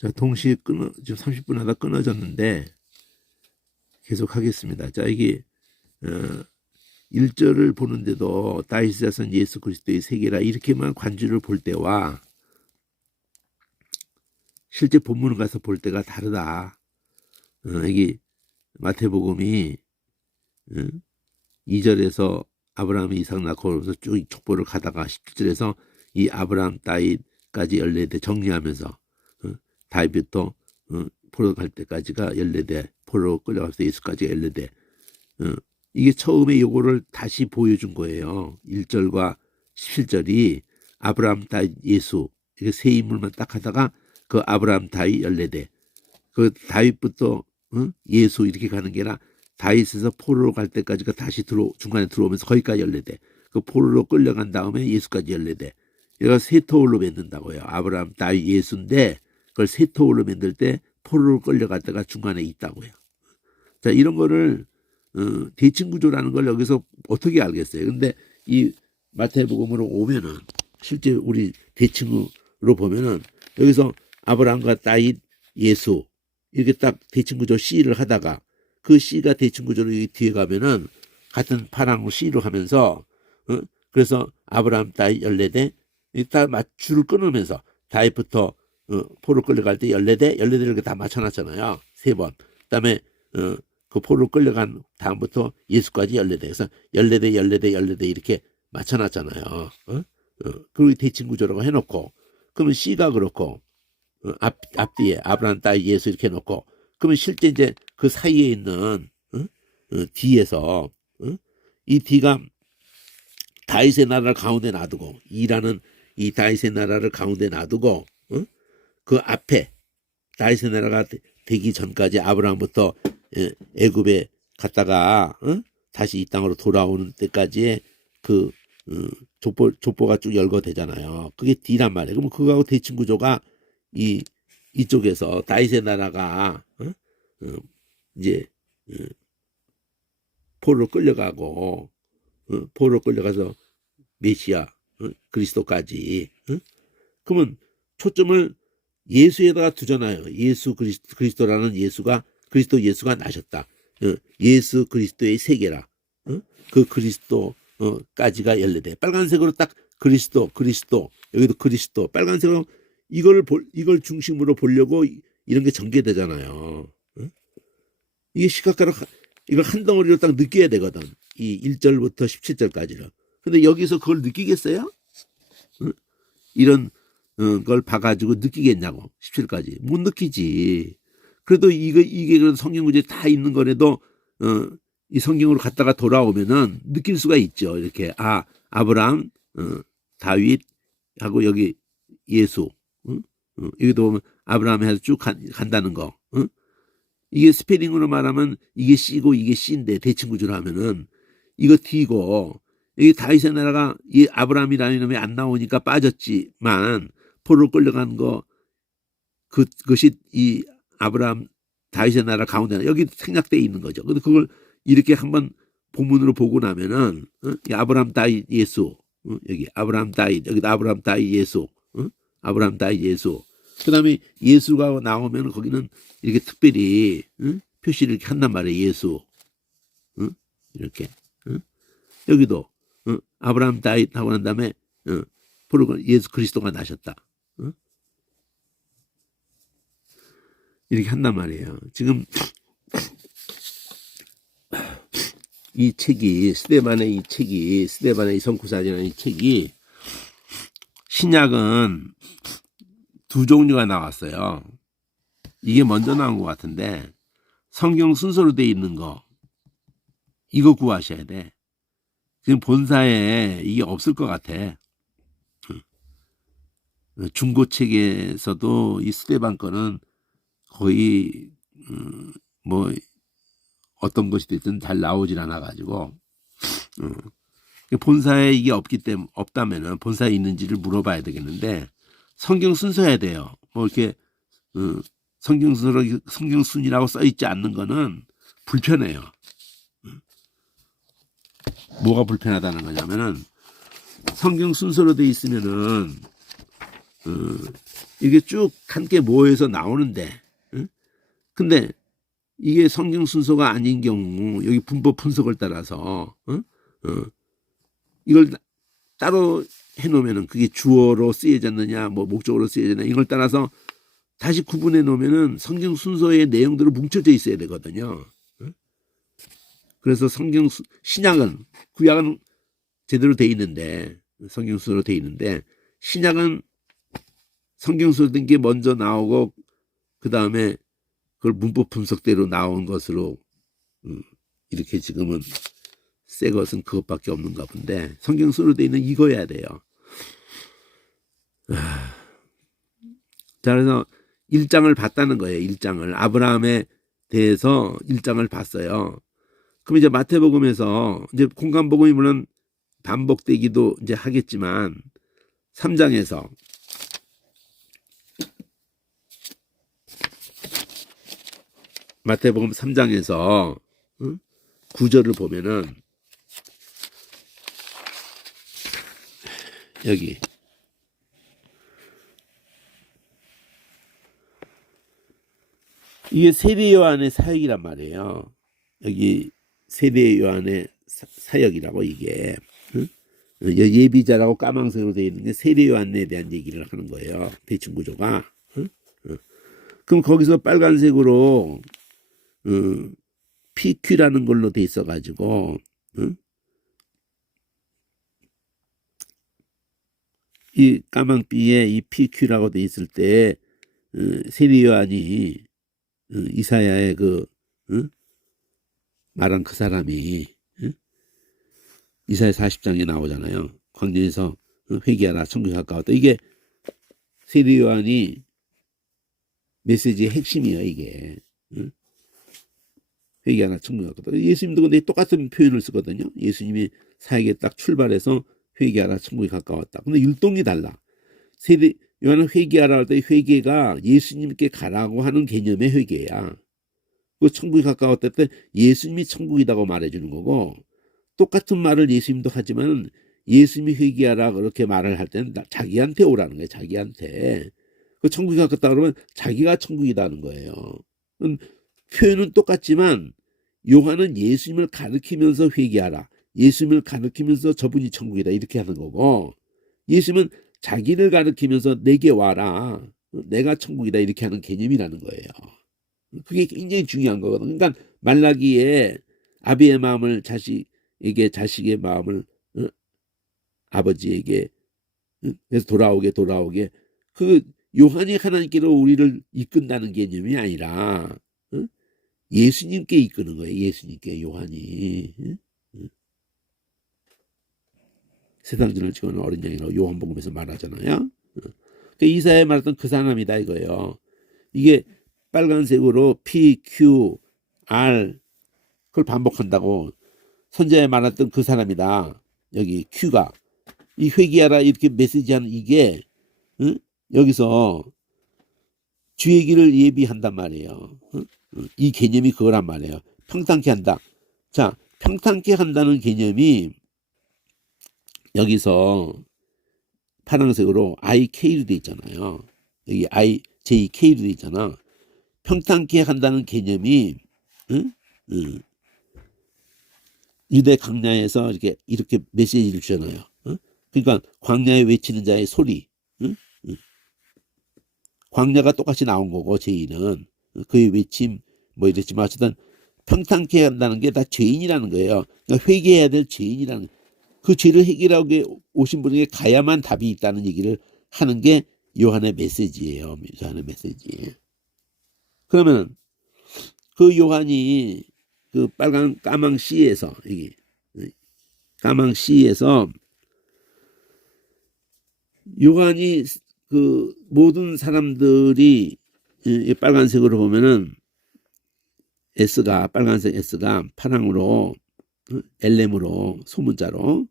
자, 동시에 지금 30분 하다 끊어졌는데 계속 하겠습니다. 자, 이게 1절을 보는데도 다윗의 자손 예수 그리스도의 세계라 이렇게만 관주를 볼 때와 실제 본문을 가서 볼 때가 다르다. 이게 마태복음이 2절에서 아브라함이 이삭 낳고 그러면서 쭉 족보를 가다가 17절에서 이 아브라함 다윗까지 14대 정리하면서 다윗부터 포로 갈 때까지가 14대, 포로 끌려가서 예수까지가 14대. 이게 처음에 요거를 다시 보여준 거예요. 1절과 17절이 아브라함 다윗 예수 이렇게 세 인물만 딱 하다가 그 아브라함 다윗 14대. 그 다윗부터 예수 이렇게 가는 게 아니라 다윗에서 포로로 갈 때까지가 다시 중간에 들어오면서 거기까지 14대. 그 포로로 끌려간 다음에 예수까지 14대. 얘가 세 터울로 만든다고요. 아브라함 다윗 예수인데 그걸 세 터울로 만들 때 포로로 끌려갈 때가 중간에 있다고요. 자, 이런 거를 대칭구조라는 걸 여기서 어떻게 알겠어요? 근데 이 마태복음으로 오면은 실제 우리 대칭으로 보면은 여기서 아브라함과 다윗 예수 이렇게 딱 대칭구조 C를 하다가 그 C가 대칭구조로 뒤에 가면은 같은 파랑으로 C로 하면서 그래서 아브라함 다윗 14대 딱 줄을 끊으면서 다윗부터 포로 끌려갈 때 14대 14대 이렇게 다 맞춰놨잖아요. 세 번. 그다음에 그 포로 끌려간 다음부터 예수까지 14대. 그래서 14대 14대 14대 이렇게 맞춰놨잖아요. 그리고 대칭구조라고 해놓고 그러면 C가 그렇고 앞뒤에 아브라함 다윗 예수 이렇게 해놓고 그러면 실제 이제 그 사이에 있는 D에서 이 D가 다윗의 나라를 가운데 놔두고 이라는 이 다윗의 나라를 가운데 놔두고 그 앞에 다윗의 나라가 되기 전까지 아브라함부터 애굽에 갔다가 다시 이 땅으로 돌아오는 때까지의 그 족보가 쭉 열거되잖아요. 그게 D란 말이에요. 그럼 그거하고 대칭 구조가 이쪽에서 다윗의 나라가 이제 포로로 끌려가고 포로로 끌려가서 메시아 그리스도까지 그러면 초점을 예수에다가 두잖아요. 예수 그리스도라는 예수가 그리스도 예수가 나셨다. 예수 그리스도의 세계라. 그 그리스도까지가 14대. 빨간색으로 딱 그리스도 여기도 그리스도 빨간색으로 이걸 중심으로 보려고 이런 게 전개되잖아요. 이게 시각화로 이걸 한 덩어리로 딱 느껴야 되거든. 이 1절부터 17절까지를. 근데 여기서 그걸 느끼겠어요? 이런 걸 봐가지고 느끼겠냐고 17까지 못 느끼지. 그래도 이게 그런 성경 구절에 다 있는 거라도 이 성경으로 갔다가 돌아오면은 느낄 수가 있죠. 이렇게 아브라함, 다윗하고 여기 예수, 여기도 보면 아브라함 해서 쭉 간다는 거. 이게 스페링으로 말하면 이게 C고 이게 C인데 대칭구조로 하면은 이거 D고 여기 다윗의 나라가 이 아브라함이라는 이름이 안 나오니까 빠졌지만 포로로 끌려간 거 그것이 이 아브라함 다윗의 나라 가운데 여기 생략되어 있는 거죠. 근데 그걸 이렇게 한번 본문으로 보고 나면은 이 아브라함 다윗 예수 여기 아브라함 다윗 여기도 아브라함 다윗 예수 아브라함 다윗 예수 그다음에 예수가 나오면 거기는 이렇게 특별히 표시를 이렇게 한단 말이에요. 예수 이렇게 여기도 아브라함 다윗 하고 난 다음에 예수 그리스도가 나셨다. 이렇게 한단 말이에요. 지금 이 책이 스데반의 이 성구사전이라는 이 책이 신약은 두 종류가 나왔어요. 이게 먼저 나온 것 같은데 성경 순서로 돼 있는 거 이거 구하셔야 돼. 지금 본사에 이게 없을 것 같아. 중고책에서도 이 스데반 거는 거의 뭐 어떤 것이 됐든 잘 나오질 않아 가지고 본사에 이게 없다면은 본사에 있는지를 물어봐야 되겠는데 성경 순서야 돼요. 뭐 이렇게 성경 순이라고 써 있지 않는 거는 불편해요. 뭐가 불편하다는 거냐면은 성경 순서로 돼 있으면은 이게 쭉 함께 모여서 나오는데, 근데 이게 성경 순서가 아닌 경우 여기 분법 분석을 따라서 이걸 따로 해놓으면은 그게 주어로 쓰여졌느냐 뭐 목적으로 쓰여졌느냐 이걸 따라서 다시 구분해 놓으면은 성경 순서의 내용들은 뭉쳐져 있어야 되거든요. 그래서 신약은 구약은 제대로 돼 있는데 성경 순서로 돼 있는데 신약은 성경 순서 된 게 먼저 나오고 그 다음에 그걸 문법 분석대로 나온 것으로 이렇게 지금은 새 것은 그것밖에 없는가 본데 성경 순서로 돼 있는 이거여야 돼요. 자, 그래서 1장을 봤다는 거예요. 1장을 아브라함에 대해서 1장을 봤어요. 그럼 이제 마태복음에서 이제 공간복음이 물론 반복되기도 이제 하겠지만 3장에서 마태복음 3장에서 9절을 보면은 여기 이게 세례 요한의 사역이란 말이에요. 여기 세례 요한의 사역이라고 이게 예비자라고 까망색으로 되어 있는 게 세례 요한에 대한 얘기를 하는 거예요. 대칭 구조가. 그럼 거기서 빨간색으로 PQ라는 걸로 돼 있어가지고 이 까망비에 이 PQ라고 돼 있을 때 세례 요한이 이사야의 그 말한 그 사람이 이사야 40장에 나오잖아요. 광야에서 회개하라 천국에 가까웠다. 이게 세례 요한이 메시지의 핵심이에요. 이게 회개하라 천국에 가까웠다. 예수님도 근데 똑같은 표현을 쓰거든요. 예수님이 사역에 딱 출발해서 회개하라 천국에 가까웠다. 근데 율동이 달라. 세례 요한은 회개하라 할 때 회개가 예수님께 가라고 하는 개념의 회개야. 그 천국이 가까웠다 때 예수님이 천국이라고 말해주는 거고 똑같은 말을 예수님도 하지만 예수님이 회개하라 그렇게 말을 할 때는 자기한테 오라는 거예요. 자기한테. 그 천국이 가깝다 그러면 자기가 천국이라는 거예요. 표현은 똑같지만 요한은 예수님을 가르치면서 회개하라. 예수님을 가르치면서 저분이 천국이다 이렇게 하는 거고 예수님은 자기를 가르치면서 내게 와라. 내가 천국이다 이렇게 하는 개념이라는 거예요. 그게 굉장히 중요한 거거든요. 그러니까 말라기에 아비의 마음을 자식에게 자식의 마음을 아버지에게 그래서 돌아오게 그 요한이 하나님께로 우리를 이끈다는 개념이 아니라 예수님께 이끄는 거예요. 예수님께 요한이 세상전을 지고는 어린 양이라고 요한복음에서 말하잖아요. 이사야에 말했던 그 사람이다 이거예요. 이게 빨간색으로 P, Q, R 그걸 반복한다고 선지자에 말했던 그 사람이다. 여기 Q가 이 회개하라 이렇게 메시지하는 이게 여기서 주의 길을 예비한단 말이에요. 이 개념이 그거란 말이에요. 평탄케 한다. 자, 평탄케 한다는 개념이 여기서 파란색으로 IK로 돼 있잖아요. 여기 JK로 돼 있잖아. 평탄케 한다는 개념이 유대 광야에서 이렇게 메시지를 주잖아요. 그러니까 광야에 외치는 자의 소리. 광야가 똑같이 나온 거고 제의는 그의 외침 뭐 이랬지만 어쨌든 평탄케 한다는 게 다 죄인이라는 거예요. 그러니까 회개해야 될 죄인이라는 거예요. 그 죄를 해결하고 오신 분에게 가야만 답이 있다는 얘기를 하는 게 요한의 메시지예요. 요한의 메시지. 그러면 그 요한이 그 까망 씨에서 까망 씨에서 요한이 그 모든 사람들이 빨간색으로 보면은 S가 빨간색 S가 파랑으로 LM으로 소문자로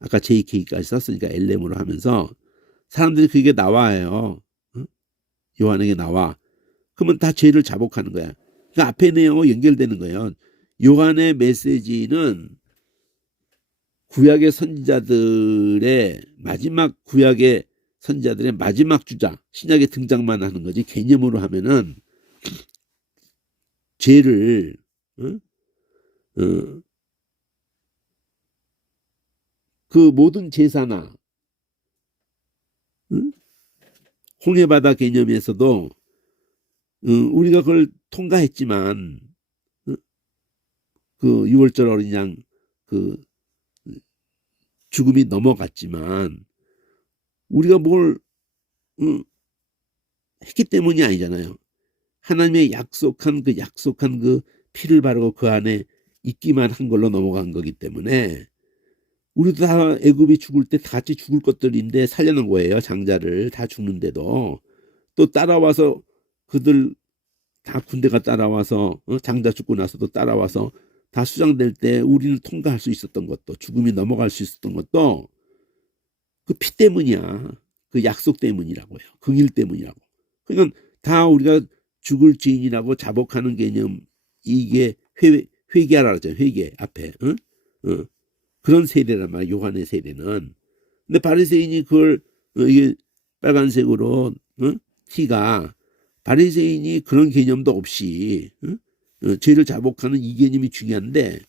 아까 JK까지 썼으니까 LM으로 하면서 사람들이 그게 나와요. 요한에게 나와. 그러면 다 죄를 자복하는 거야. 그러니까 앞에 내용하고 연결되는 거예요. 요한의 메시지는 구약의 선지자들의 마지막 구약의 선지자들의 마지막 주자, 신약에 등장만 하는 거지 개념으로 하면은 죄를 그 모든 제사나 홍해바다 개념에서도 우리가 그걸 통과했지만 그 6월절 어린 양 그 죽음이 넘어갔지만 우리가 뭘 했기 때문이 아니잖아요. 하나님의 약속한 그 피를 바르고 그 안에 있기만 한 걸로 넘어간 거기 때문에 우리도 다 애굽이 죽을 때 다 같이 죽을 것들인데 살려놓은 거예요. 장자를 다 죽는데도 또 따라와서 그들 다 군대가 따라와서 장자 죽고 나서도 따라와서 다 수장될 때 우리는 통과할 수 있었던 것도 죽음이 넘어갈 수 있었던 것도 그 피 때문이야. 그 약속 때문이라고요. 긍일 때문이라고. 그러니까 다 우리가 죽을 죄인이라고 자복하는 개념 이게 회개하라 그러잖아요. 회개 앞에 그런 세대란 말이야. 요한의 세대는. 근데 바리새인이 그걸 이게 빨간색으로 티가 바리새인이 그런 개념도 없이 죄를 자복하는 이 개념이 중요한데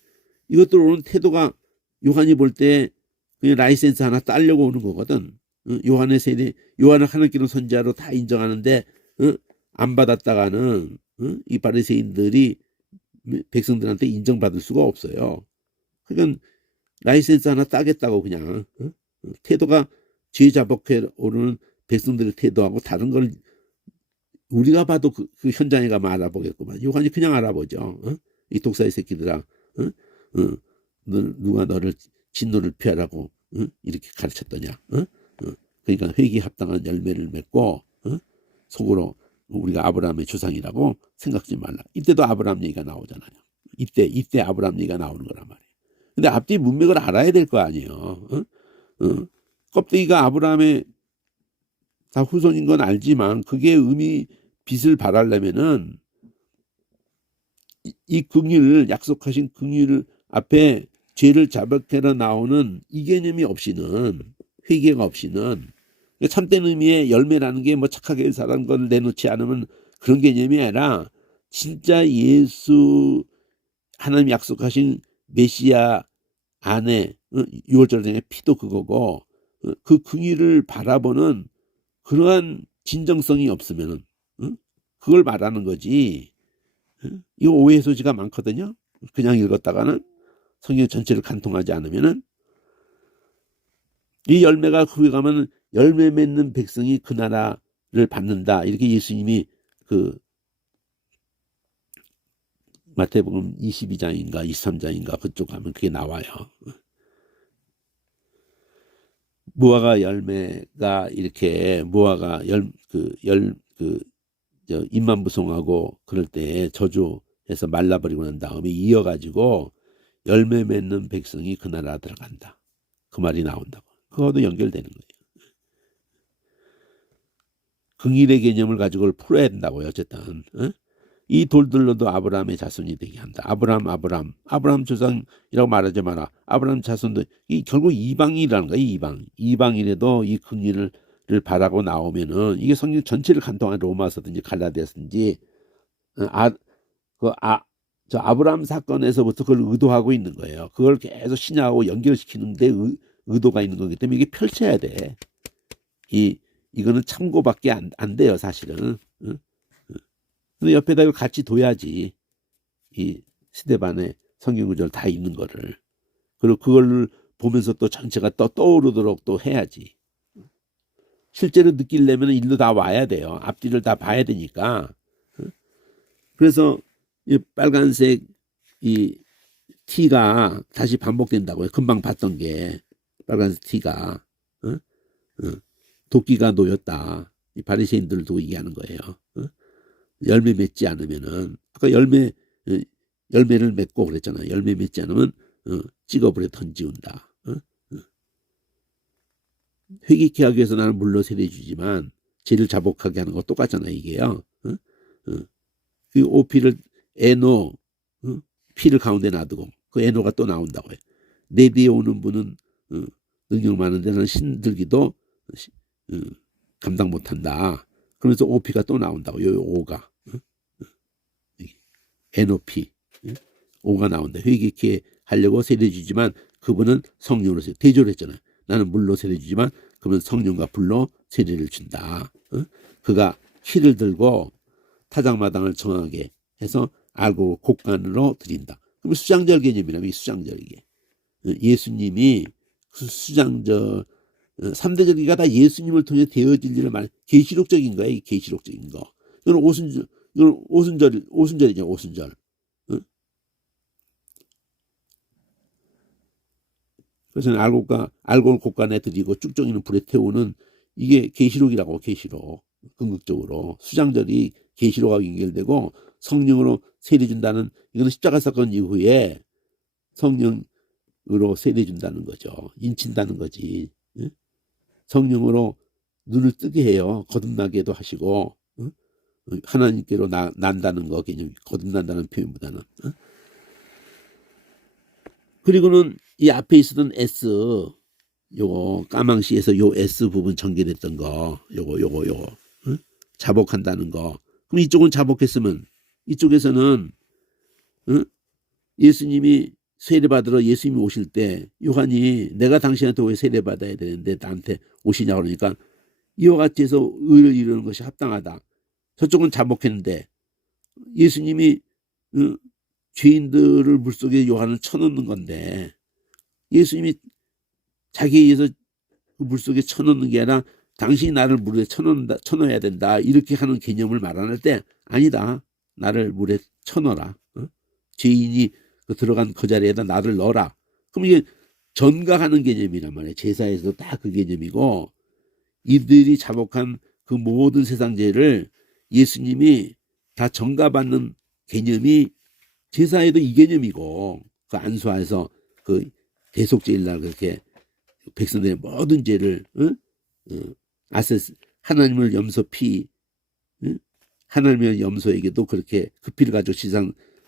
이것들 오는 태도가 요한이 볼 때 그냥 라이센스 하나 따려고 오는 거거든. 요한의 세대, 요한을 하나님께로 선지자로 다 인정하는데 안 받았다가는 이 바리새인들이 백성들한테 인정받을 수가 없어요. 그러니까 라이센스 하나 따겠다고 그냥 태도가 죄 자복해 오르는 백성들의 태도하고 다른 걸 우리가 봐도 그 현장에 가면 알아보겠구만. 요한이 그냥 알아보죠. 이 독사의 새끼들아, 누가 너를 진노를 피하라고 이렇게 가르쳤더냐. 그러니까 회개에 합당한 열매를 맺고 속으로 우리가 아브라함의 조상이라고 생각지 말라. 이때도 아브라함 얘기가 나오잖아요. 이때 아브라함 얘기가 나오는 거란 말이에요. 근데 앞뒤 문맥을 알아야 될 거 아니에요. 껍데기가 아브라함의 다 후손인 건 알지만 그게 빛을 발하려면은 이 긍휼을 약속하신 긍휼을 앞에 죄를 자백하러 나오는 이 개념이 없이는 회개가 없이는 참된 의미의 열매라는 게 뭐 착하게 살아는 걸 내놓지 않으면 그런 개념이 아니라 진짜 예수 하나님 약속하신 메시아 안에 6월절 전에 피도 그거고 그 긍휼을 바라보는 그러한 진정성이 없으면은 그걸 말하는 거지. 이 오해 소지가 많거든요. 그냥 읽었다가는 성경 전체를 간통하지 않으면은 이 열매가 후에 가면 열매 맺는 백성이 그 나라를 받는다. 이렇게 예수님이 그 마태복음 22장인가 23장인가 그쪽 가면 그게 나와요. 무화과 열매가 이렇게 무화과 잎만 무성하고 그럴 때 저주해서 말라버리고 난 다음에 이어가지고 열매 맺는 백성이 그 나라 들어간다. 그 말이 나온다고. 그거도 연결되는 거예요. 긍일의 개념을 가지고 풀어야 된다고요. 어쨌든 이 돌들로도 아브라함의 자손이 되게 한다. 아브라함 조상이라고 말하지 마라. 아브라함 자손도 이 결국 이방인이라는 거예요. 이방인에도 이 긍일을 바라고 나오면은 이게 성경 전체를 간통한 로마서든지 갈라디아서든지 저 아브라함 사건에서부터 그걸 의도하고 있는 거예요. 그걸 계속 신약하고 연결시키는데 의도가 있는 거기 때문에 이게 펼쳐야 돼. 이거는 참고밖에 안 돼요, 사실은. 근데 옆에다 이걸 같이 둬야지. 이 스데반의 성경 구절 다 있는 거를. 그리고 그걸 보면서 또 전체가 또 떠오르도록 또 해야지. 실제로 느끼려면 일로 다 와야 돼요. 앞뒤를 다 봐야 되니까. 그래서 이 빨간색 이 티가 다시 반복된다고요. 금방 봤던 게 빨간색 티가 도끼가 놓였다. 이 바리새인들도 얘기하는 거예요. 열매 맺지 않으면은 아까 열매를 맺고 그랬잖아요. 열매 맺지 않으면 찍어버려 던지운다. 회개케 하기 위해서 나는 물로 세례주지만 죄를 자복하게 하는 거 똑같잖아요. 이게요. 그 오피를 에노 피를 가운데 놔두고 그 에노가 또 나온다고요. 내 뒤에 오는 분은 능력 많은데 나는 신들기도 감당 못한다. 그러면서 OP가 또 나온다고. 요 O가 NOP O가 나온다. 회개케 하려고 세례주지만 그분은 성령으로 대조를 했잖아요. 나는 물로 세례주지만 그분은 성령과 불로 세례를 준다. 그가 키를 들고 타작마당을 정하게 해서 알고 곡간으로 드린다. 그럼 수장절 개념이라면 수장절 이게 예수님이 수장절 3대 절기가 다 예수님을 통해 되어질 일을 말 계시록적인 거야. 이 계시록적인 거. 이건 오순절이죠. 오순절. 그래서 알곡을 곡간에 드리고 쭉정이는 불에 태우는 이게 계시록이라고. 계시록. 궁극적으로 수장절이 계시록하고 연결되고 성령으로 세례 준다는 이거는 십자가 사건 이후에 성령으로 세례 준다는 거죠. 인친다는 거지. 성령으로 눈을 뜨게 해요. 거듭나게도 하시고 하나님께로 난다는 거 개념. 거듭난다는 표현보다는. 그리고는 이 앞에 있었던 S 요거 까망시에서 요 S 부분 전개됐던 거 요거 자복한다는 거. 그럼 이쪽은 자복했으면 이쪽에서는 예수님이 세례받으러 예수님이 오실 때 요한이 내가 당신한테 왜 세례받아야 되는데 나한테 오시냐 그러니까 이와 같이 해서 의를 이루는 것이 합당하다. 저쪽은 자복했는데 예수님이 죄인들을 물속에 요한을 쳐넣는 건데 예수님이 자기에 의해서 그 물속에 쳐넣는 게 아니라 당신이 나를 물에 쳐넣어야 된다. 이렇게 하는 개념을 말하는 때 아니다. 나를 물에 쳐넣어라. 죄인이 들어간 그 자리에다 나를 넣어라. 그럼 이게 전가하는 개념이란 말이에요. 제사에서도 다 그 개념이고 이들이 자복한 그 모든 세상 죄를 예수님이 다 전가받는 개념이 제사에도 이 개념이고 그 안수하에서 그 대속죄일날 그렇게 백성들의 모든 죄를 하나님을 염소 피 하나님의 염소에게도 그렇게 그 피를 가지고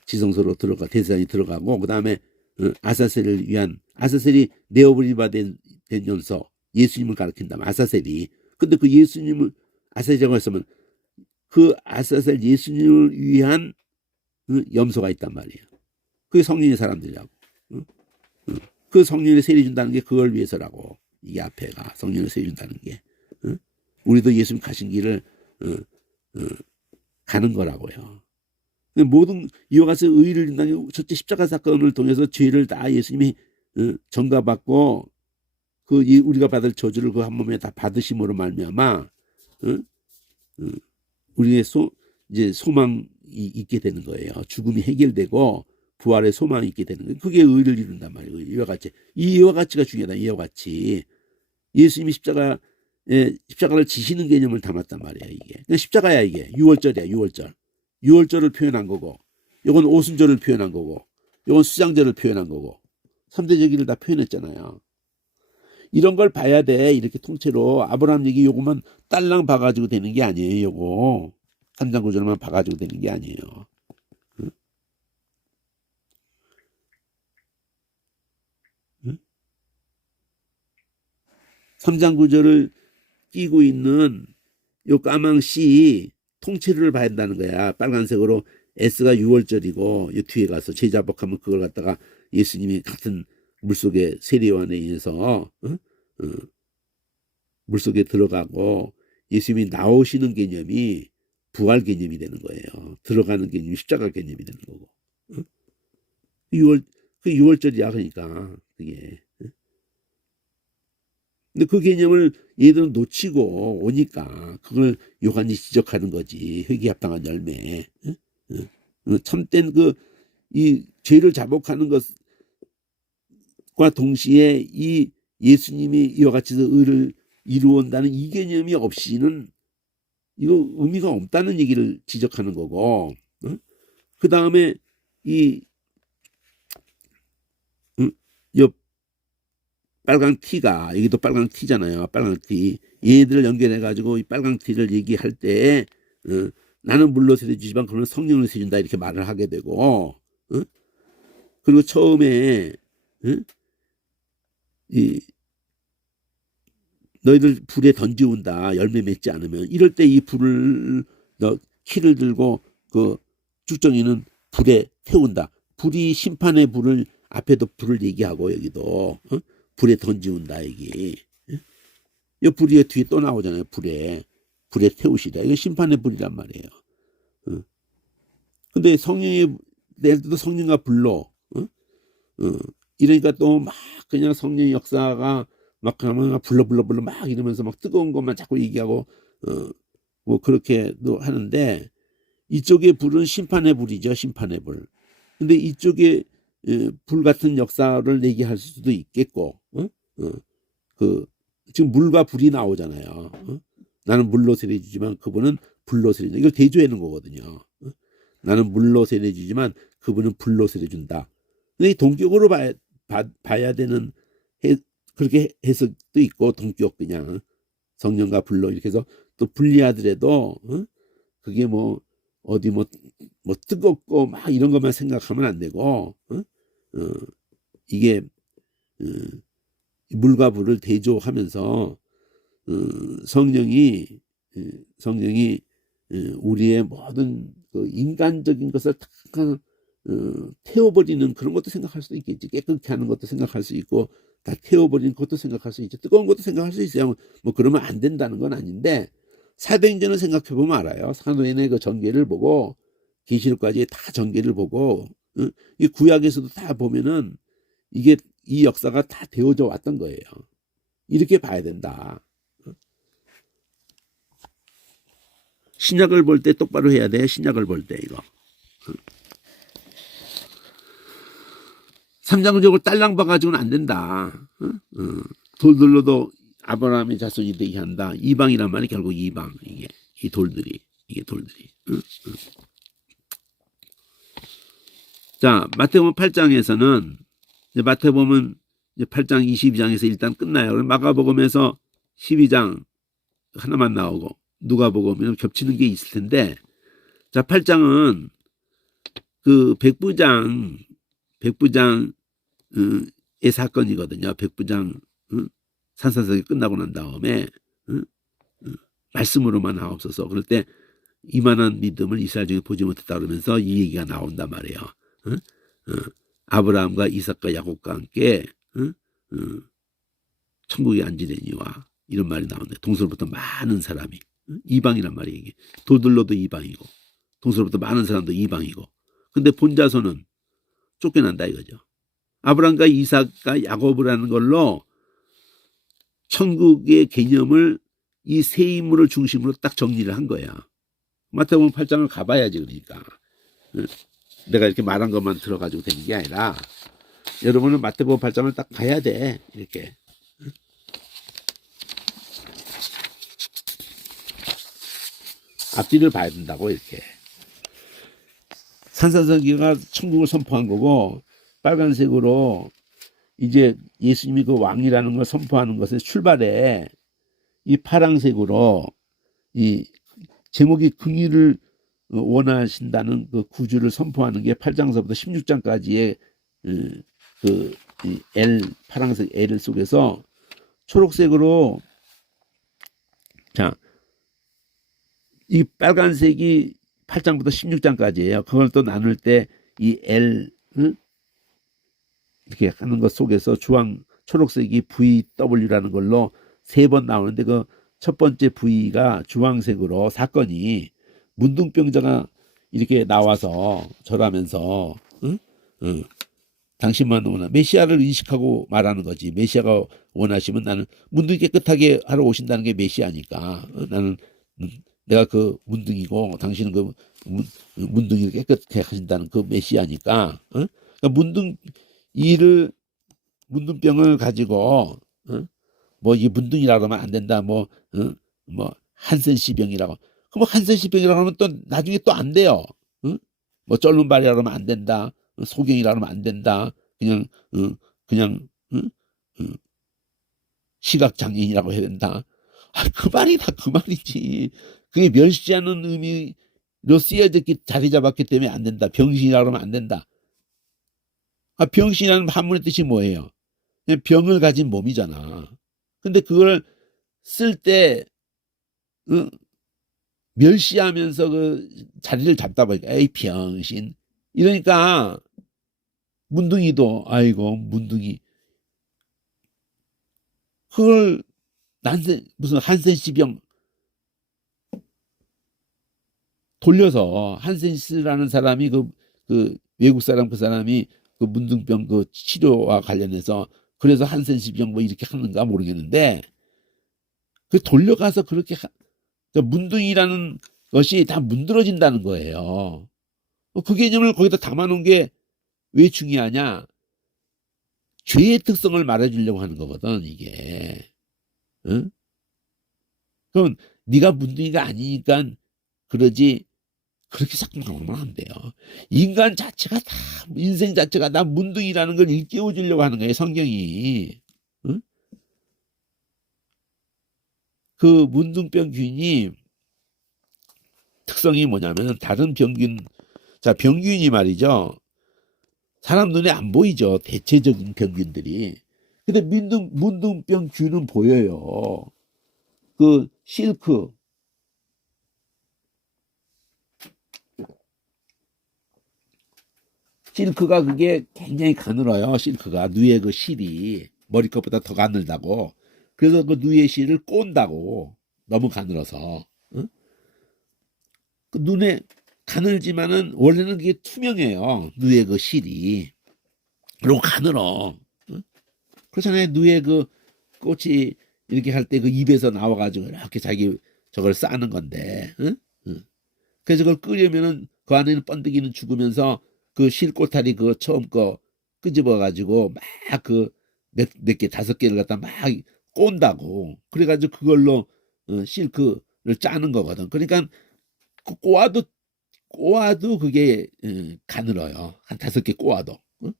지성소로 들어가 대제사장이 들어가고 그 다음에 아사셀을 위한 아사셀이 내어버린 바 된 염소 예수님을 가리킨다면 아사셀이 근데 그 예수님을 아사셀이라고 했으면 그 아사셀 예수님을 위한 염소가 있단 말이에요. 그게 성령의 사람들이라고. 그 성령의 세례 준다는 게 그걸 위해서라고. 이게 앞에가 성령의 세례 준다는 게. 우리도 예수님 가신 길을 가는 거라고요. 모든 이와 같이 의를 준다는 게 첫째 십자가 사건을 통해서 죄를 다 예수님이 전가받고 그 우리가 받을 저주를 그 한 몸에 다 받으심으로 말미암아 우리의 이제 소망이 있게 되는 거예요. 죽음이 해결되고 부활의 소망이 있게 되는 거예요. 그게 의를 이룬단 말이에요. 이와 같이가 중요하다. 이와 같이 예수님이 십자가를 지시는 개념을 담았단 말이에요. 이게 십자가야. 이게 6월절이야. 6월절을 표현한 거고 이건 오순절을 표현한 거고 이건 수장절을 표현한 거고 3대 절기를 다 표현했잖아요. 이런 걸 봐야 돼. 이렇게 통째로 아브라함 얘기 요거만 딸랑 봐가지고 되는 게 아니에요. 요거 3장 9절만 봐가지고 되는 게 아니에요. 3장 9절을 끼고 있는 요 까망 C 통째를 봐야 한다는 거야. 빨간색으로 S가 6월절이고 이 뒤에 가서 제자복하면 그걸 갖다가 예수님이 같은 물속에 세례요한에 의해서 물속에 들어가고 예수님이 나오시는 개념이 부활 개념이 되는 거예요. 들어가는 개념이 십자가 개념이 되는 거고. 6월절이야. 그러니까 그게. 근데 그 개념을 얘들은 놓치고 오니까 그걸 요한이 지적하는 거지. 회개합당한 열매. 참된 이 죄를 자복하는 것과 동시에 이 예수님이 이와 같이 의를 이루온다는 이 개념이 없이는 이거 의미가 없다는 얘기를 지적하는 거고. 그 다음에 이 빨강 티가 여기도 빨강 티잖아요. 빨강 티 얘들을 연결해 가지고 이 빨강 티를 얘기할 때 나는 물로 세례 주지만 그는 성령으로 세례 준다 이렇게 말을 하게 되고 그리고 처음에 이 너희들 불에 던지운다. 열매 맺지 않으면. 이럴 때 이 불을 너 키를 들고 그 쭉정이는 불에 태운다. 불이 심판의 불을 앞에도 불을 얘기하고 여기도 불에 던지운다 여기. 이 불이 뒤에 또 나오잖아요. 불에 태우시다. 이거 심판의 불이란 말이에요. 근데 성령이 예를 들어 성령과 불로 이러니까 또 막 그냥 성령의 역사가 막 불러 막 이러면서 막 뜨거운 것만 자꾸 얘기하고 뭐 그렇게도 하는데 이쪽의 불은 심판의 불이죠. 심판의 불. 근데 이쪽에 불 같은 역사를 얘기할 수도 있겠고 그 지금 물과 불이 나오잖아요. 나는 물로 세례주지만 그분은 불로 세례준다. 이걸 대조하는 거거든요. 나는 물로 세례주지만 그분은 불로 세례준다. 근데 동격으로 봐야 되는 그렇게 해석도 있고 동격 그냥 성령과 불로 이렇게 해서 또 분리하더라도 그게 뭐 어디 뭐 뜨겁고 막 이런 것만 생각하면 안 되고 이게 물과 불을 대조하면서 성령이 우리의 모든 그 인간적인 것을 다 태워버리는 그런 것도 생각할 수도 있겠지. 깨끗게 하는 것도 생각할 수 있고 다 태워버리는 것도 생각할 수 있죠. 뜨거운 것도 생각할 수 있어요. 뭐 그러면 안 된다는 건 아닌데 사도행전을 생각해 보면 알아요. 사도행전의 그 전개를 보고 계시록까지 다 전개를 보고 이 구약에서도 다 보면은 이게 이 역사가 다 되어져 왔던 거예요. 이렇게 봐야 된다. 신약을 볼 때 똑바로 해야 돼. 신약을 볼 때 이거. 삼장적으로 딸랑 봐가지고는 안 된다. 돌들로도 아브라함의 자손이 되게 한다. 이방이란 말이 결국 이방. 이게 돌들이. 자, 마태복음 8장에서는 마태복음은 8장 22장에서 일단 끝나요. 마가복음에서 12장 하나만 나오고 누가복음은 겹치는 게 있을 텐데, 자 8장은 그 백부장의 사건이거든요. 백부장 산사석이 끝나고 난 다음에 말씀으로만 하옵소서. 그럴 때 이만한 믿음을 이스라엘 중에 보지 못했다 그러면서 이 얘기가 나온단 말이에요. 아브라함과 이삭과 야곱과 함께 천국에 앉으려니와 이런 말이 나오는데 동서로부터 많은 사람이 이방이란 말이에요. 이게 돌들로도 이방이고 동서로부터 많은 사람도 이방이고 근데 본자손은 쫓겨난다 이거죠. 아브라함과 이삭과 야곱이라는 걸로 천국의 개념을 이 세 인물을 중심으로 딱 정리를 한 거야. 마태복음 8장을 가봐야지. 그러니까 내가 이렇게 말한 것만 들어가지고 되는 게 아니라 여러분은 마태복음 8장을 딱 가야 돼. 이렇게. 앞뒤를 봐야 된다고 이렇게. 산사선기가 천국을 선포한 거고 빨간색으로 이제 예수님이 그 왕이라는 걸 선포하는 것에 출발해 이 파란색으로 이 제목이 긍휼을 원하신다는 그 구주를 선포하는 게 8장서부터 16장까지의 그 L 파란색 L 속에서 초록색으로 자 이 빨간색이 8장부터 16장까지예요. 그걸 또 나눌 때 이 L 이렇게 하는 것 속에서 초록색이 VW라는 걸로 3번 나오는데 그 첫 번째 V가 주황색으로 사건이 문둥병자가 이렇게 나와서 절하면서 당신만 원하 메시아를 인식하고 말하는 거지. 메시아가 원하시면 나는 문둥이 깨끗하게 하러 오신다는 게 메시아니까 나는 내가 그 문둥이고 당신은 그 문둥이를 깨끗하게 하신다는 그 메시아니까 그러니까 문둥병을 가지고 뭐 이 문둥이라고 하면 안 된다. 뭐 한센시병이라고. 그럼 한센시병이라고 하면 또 나중에 또 안 돼요. 뭐 쫄른 발이라고 하면 안 된다. 소경이라고 하면 안 된다. 그냥 시각장애인이라고 해야 된다. 그 말이다. 그 말이지. 그게 멸시하는 의미로 쓰여졌기 자리 잡았기 때문에 안 된다. 병신이라고 하면 안 된다. 병신이라는 한문의 뜻이 뭐예요? 그냥 병을 가진 몸이잖아. 근데 그걸 쓸 때 멸시하면서 그 자리를 잡다 보니까 에이 병신 이러니까 문둥이도 아이고 문둥이 그걸 무슨 한센시병 돌려서 한센시라는 사람이 그 외국 사람 그 사람이 그 문둥병 그 치료와 관련해서 그래서 한센시병 뭐 이렇게 하는가 모르겠는데 그 돌려가서 그렇게 문둥이라는 것이 다 문드러진다는 거예요. 그 개념을 거기다 담아놓은 게 왜 중요하냐? 죄의 특성을 말해주려고 하는 거거든 이게. 응? 그럼 네가 문둥이가 아니니까 그러지 그렇게 자꾸 나오면 안 돼요. 인간 자체가 다 인생 자체가 다 문둥이라는 걸 일깨워 주려고 하는 거예요 성경이. 응? 그 문둥병 균이 특성이 뭐냐면 다른 병균 자 병균이 말이죠. 사람 눈에 안 보이죠. 대체적인 병균들이. 근데 문둥병 균은 보여요. 그 실크가 그게 굉장히 가늘어요. 실크가 누에 그 실이 머리끝보다 더 가늘다고. 그래서 그 누에 실을 꼰다고. 너무 가늘어서. 응? 그 눈에 가늘지만은 원래는 그게 투명해요. 누에 그 실이. 그리고 가늘어. 응? 그렇잖아요. 누에 그 꽃이 이렇게 할 때 그 입에서 나와가지고 이렇게 자기 저걸 싸는 건데. 응? 응. 그래서 그걸 끓이면은 그 안에 있는 번데기는 죽으면서 그 실꼬타리 그 처음 거 끄집어가지고 막 그 몇 개 다섯 개를 갖다 막 꼰다고. 그래가지고 그걸로 실크를 짜는 거거든. 그러니까 그 꼬아도 그게 가늘어요. 한 다섯 개 꼬아도. 응?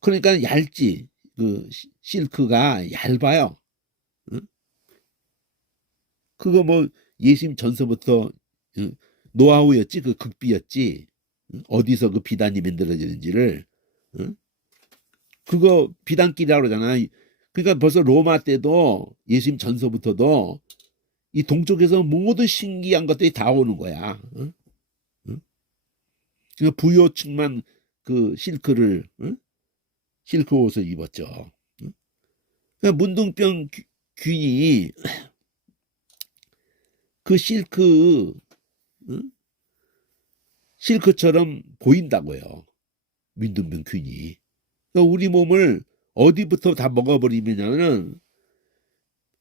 그러니까 얇지. 그 실크가 얇아요. 응? 그거 뭐 예수님 전서부터 노하우였지. 그 극비였지. 어디서 그 비단이 만들어지는지를. 응? 그거 비단길이라고 그러잖아. 그러니까 벌써 로마 때도 예수님 전서부터도 이 동쪽에서 모든 신기한 것들이 다 오는 거야. 응? 응? 그러니까 부요층만 그 실크를 실크 옷을 입었죠. 응? 그러니까 문둥병 균이 그 응? 실크처럼 보인다고요. 문둥병 균이. 그러니까 우리 몸을 어디부터 다 먹어버리면은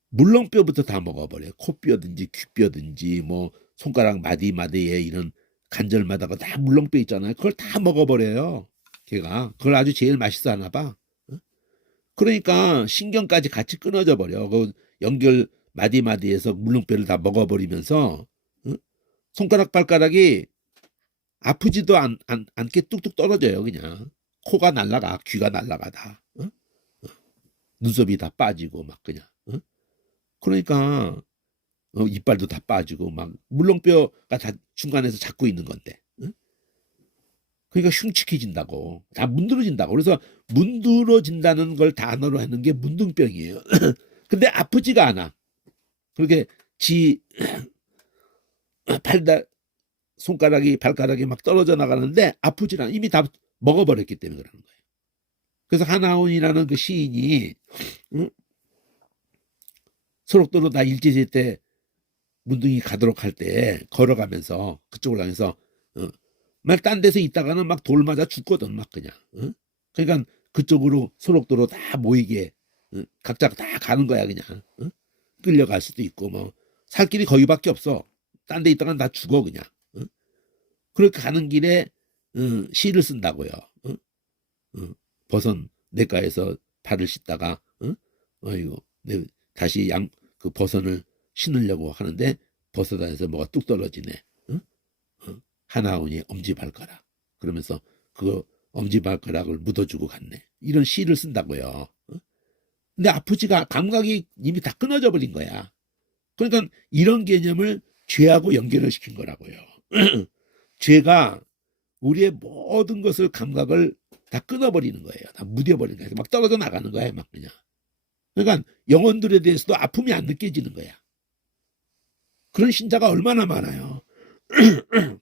물렁뼈부터 다 먹어버려요. 코뼈든지 귀뼈든지 뭐 손가락 마디마디에 이런 관절마다가 다 물렁뼈 있잖아요. 그걸 다 먹어버려요. 걔가 그걸 아주 제일 맛있어 하나 봐. 그러니까 신경까지 같이 끊어져 버려. 그 연결 마디마디에서 물렁뼈를 다 먹어버리면서 손가락 발가락이 아프지도 않게 뚝뚝 떨어져요. 그냥 코가 날라가 귀가 날라가다. 눈썹이 다 빠지고 막 그냥. 그러니까 이빨도 다 빠지고 막 물렁뼈가 다 중간에서 잡고 있는 건데. 그러니까 흉측해진다고. 다 문드러진다고. 그래서 문드러진다는 걸 단어로 하는 게 문둥병이에요. 근데 아프지가 않아. 그렇게 지 팔다 손가락이 발가락이 막 떨어져 나가는데 아프지 않아. 이미 다 먹어버렸기 때문에 그러는 거예요. 그래서 하나원이라는 그 시인이 소록도로 나 일제시대 때 문둥이 가도록 할 때 걸어가면서 그쪽으로 가면서 막 딴 데서 있다가는 막 돌 맞아 죽거든 막 그냥. 그러니까 그쪽으로 소록도로 다 모이게 각자 다 가는 거야 그냥. 끌려갈 수도 있고 뭐 살 길이 거기밖에 없어. 딴 데 있다가는 다 죽어 그냥. 그렇게 가는 길에 시를 쓴다고요. 버선 내과에서 발을 씻다가 아이고 다시 그 버선을 신으려고 하는데 버섯 안에서 뭐가 뚝 떨어지네. 하나원이 엄지발가락. 그러면서 그 엄지발가락을 묻어주고 갔네. 이런 시를 쓴다고요. 근데 아프지가 감각이 이미 다 끊어져 버린 거야. 그러니까 이런 개념을 죄하고 연결을 시킨 거라고요. 죄가 우리의 모든 것을 감각을 다 끊어버리는 거예요. 다 무뎌버리는 거예요. 막 떨어져 나가는 거예요. 막 그냥. 그러니까 영혼들에 대해서도 아픔이 안 느껴지는 거야. 그런 신자가 얼마나 많아요.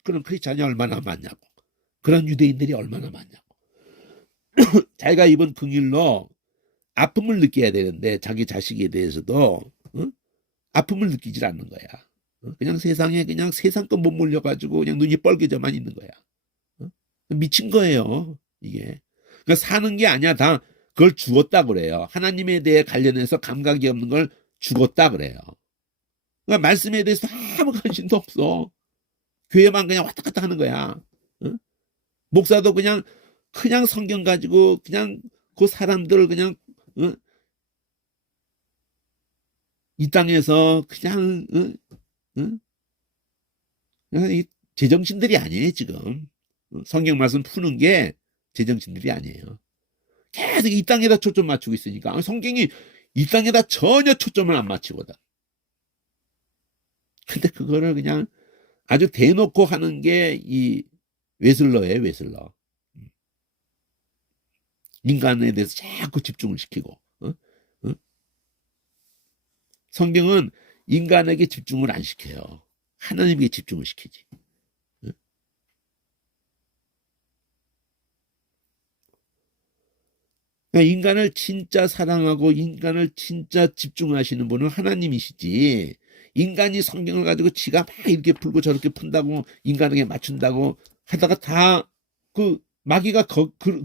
그런 크리스찬이 얼마나 많냐고. 그런 유대인들이 얼마나 많냐고. 자기가 입은 긍휼로 아픔을 느껴야 되는데 자기 자식에 대해서도 아픔을 느끼질 않는 거야. 그냥 세상에 그냥 세상껏 못 몰려가지고 그냥 눈이 뻘개져만 있는 거야. 미친 거예요, 이게. 그러니까 사는 게 아니야. 다 그걸 죽었다 그래요. 하나님에 대해 관련해서 감각이 없는 걸 죽었다 그래요. 그러니까 말씀에 대해서 아무 관심도 없어. 교회만 그냥 왔다 갔다 하는 거야. 목사도 그냥 성경 가지고 그냥 그 사람들을 그냥 이 땅에서 그냥 이 제정신들이 아니에요 지금. 성경 말씀 푸는 게 제정신들이 아니에요. 계속 이 땅에다 초점 맞추고 있으니까 성경이 이 땅에다 전혀 초점을 안 맞추거든. 근데 그거를 그냥 아주 대놓고 하는 게 이 웨슬러예요, 웨슬러. 인간에 대해서 자꾸 집중을 시키고. 성경은 인간에게 집중을 안 시켜요. 하나님에게 집중을 시키지. 인간을 진짜 사랑하고 인간을 진짜 집중하시는 분은 하나님이시지. 인간이 성경을 가지고 지가 막 이렇게 풀고 저렇게 푼다고 인간에게 맞춘다고 하다가 다 그 마귀가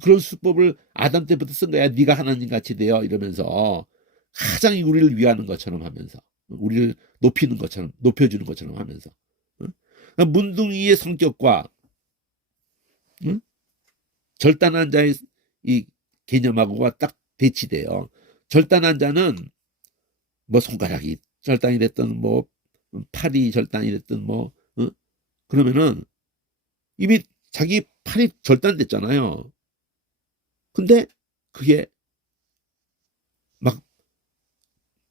그런 수법을 아담 때부터 쓴 거야. 네가 하나님 같이 되어 이러면서 가장 우리를 위하는 것처럼 하면서 우리를 높이는 것처럼 높여주는 것처럼 하면서 그러니까 문둥이의 성격과 절단한 자의 이 개념하고가 딱 대치돼요. 절단한 자는 뭐 손가락이 절단이 됐든 뭐 팔이 절단이 됐든 뭐 그러면은 이미 자기 팔이 절단됐잖아요. 근데 그게 막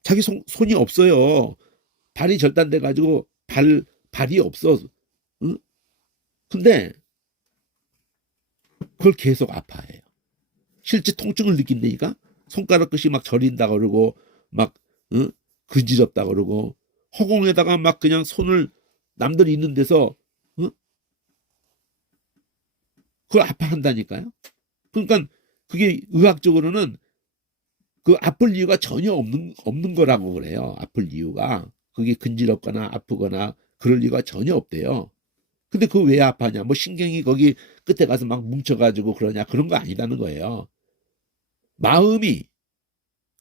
자기 손이 없어요. 발이 절단돼 가지고 발이 없어. 근데 그걸 계속 아파해요. 실제 통증을 느낀다니까. 손가락 끝이 막 저린다 그러고 막 근지럽다 그러고 허공에다가 막 그냥 손을 남들이 있는 데서 그걸 아파한다니까요. 그러니까 그게 의학적으로는 그 아플 이유가 전혀 없는 거라고 그래요. 아플 이유가 그게 근지럽거나 아프거나 그럴 이유가 전혀 없대요. 근데 그거 왜 아파냐? 뭐 신경이 거기 끝에 가서 막 뭉쳐가지고 그러냐? 그런 거 아니다는 거예요. 마음이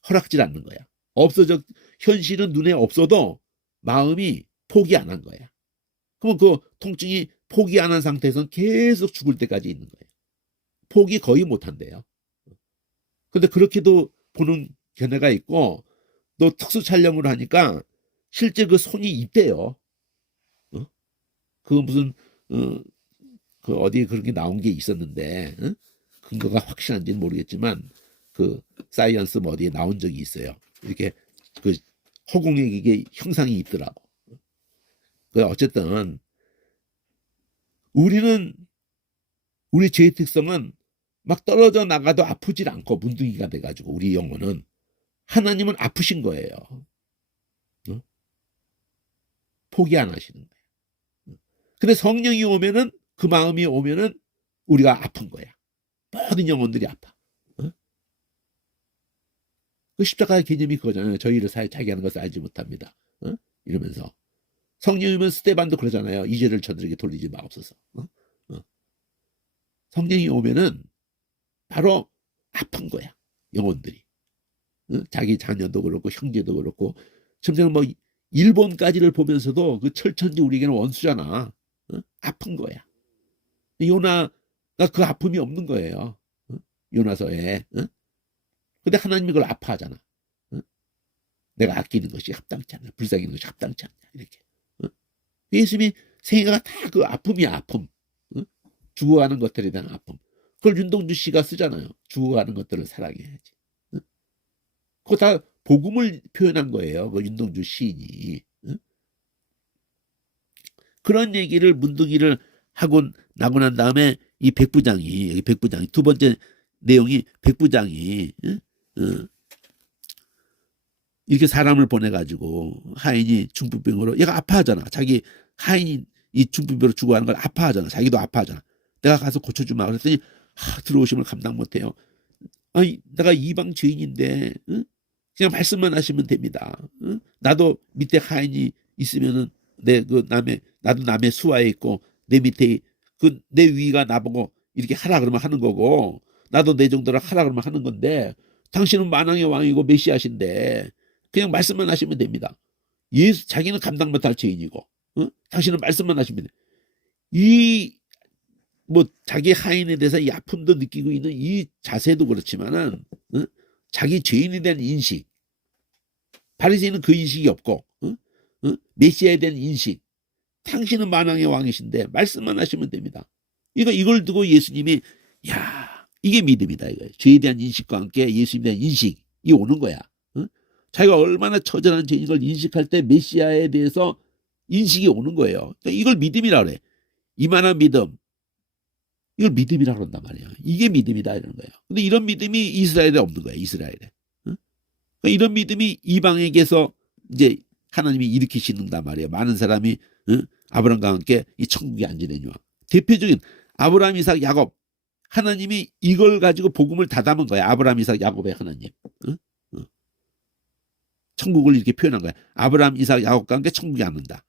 허락질 않는 거야. 없어져 현실은 눈에 없어도 마음이 포기 안 한 거야. 그럼 그 통증이 포기 안 한 상태에서는 계속 죽을 때까지 있는 거예요. 포기 거의 못 한대요. 근데 그렇게도 보는 견해가 있고 또 특수 촬영을 하니까 실제 그 손이 있대요. 그 무슨 그 어디에 그런 게 나온 게 있었는데 근거가 확실한지는 모르겠지만 그 사이언스 뭐 어디에 나온 적이 있어요. 이렇게 그 허공에 이게 형상이 있더라고. 그 어쨌든 우리 죄의 특성은 막 떨어져 나가도 아프질 않고 문둥이가 돼가지고 우리 영혼은 하나님은 아프신 거예요. 포기 안 하시는 거예요. 근데 성령이 오면은 그 마음이 오면은 우리가 아픈 거야. 모든 영혼들이 아파. 그 십자가의 개념이 그거잖아요. 저희를 자기 하는 것을 알지 못합니다. 이러면서 성령이면 스테반도 그러잖아요. 이 죄를 저들에게 돌리지 마옵소서. 성령이 오면은 바로 아픈 거야. 영혼들이. 자기 자녀도 그렇고 형제도 그렇고 점점 뭐 일본까지를 보면서도 그 철천지 우리에게는 원수잖아. 아픈 거야. 요나가 그 아픔이 없는 거예요. 요나서에. 근데 하나님이 그걸 아파하잖아. 내가 아끼는 것이 합당치 않나. 불쌍히는 것이 합당치 않냐. 이렇게. 예수님이 생애가 다 그 아픔이야. 아픔. 죽어가는 것들에 대한 아픔. 그걸 윤동주 씨가 쓰잖아요. 죽어가는 것들을 사랑해야지. 그거 다 복음을 표현한 거예요. 그 윤동주 시인이. 그런 얘기를 문둥이를 하고 나고 난 다음에 이 백부장이 두 번째 내용이 백부장이 이렇게 사람을 보내가지고 하인이 중풍병으로 얘가 아파하잖아. 자기 하인이 이 중풍병으로 죽어가는 걸 아파하잖아. 자기도 아파하잖아. 내가 가서 고쳐주마 그랬더니 들어오심을 감당 못해요. 아니 내가 이방 죄인인데 응? 그냥 말씀만 하시면 됩니다. 응? 나도 밑에 하인이 있으면은 나도 남의 수하에 있고 내 밑에 내 위가 나보고 이렇게 하라 그러면 하는 거고 나도 내 정도로 하라 그러면 하는 건데 당신은 만왕의 왕이고 메시아신데 그냥 말씀만 하시면 됩니다. 자기는 감당 못할 죄인이고 당신은 말씀만 하시면 돼. 자기 하인에 대해서 이 아픔도 느끼고 있는 이 자세도 그렇지만은 자기 죄인에 대한 인식, 바리새인은 그 인식이 없고 메시아에 대한 인식, 당신은 만왕의 왕이신데 말씀만 하시면 됩니다. 이걸 두고 예수님이 이게 믿음이다 이거예요. 죄에 대한 인식과 함께 예수님에 대한 인식이 오는 거야. 자기가 얼마나 처절한 죄인 걸 인식할 때 메시아에 대해서 인식이 오는 거예요. 그러니까 이걸 믿음이라 그래. 이만한 믿음. 이걸 믿음이라 그런단 말이에요. 이게 믿음이다 이러는 거예요. 근데 이런 믿음이 이스라엘에 없는 거예요. 이스라엘에. 그러니까 이런 믿음이 이방에게서 이제 하나님이 일으키시는단 말이에요. 많은 사람이 아브라함과 함께 이 천국에 앉으려니와. 대표적인 아브라함, 이삭, 야곱. 하나님이 이걸 가지고 복음을 다 담은 거야. 아브라함, 이삭, 야곱의 하나님. 천국을 이렇게 표현한 거야. 아브라함, 이삭, 야곱과 함께 천국에 앉는다.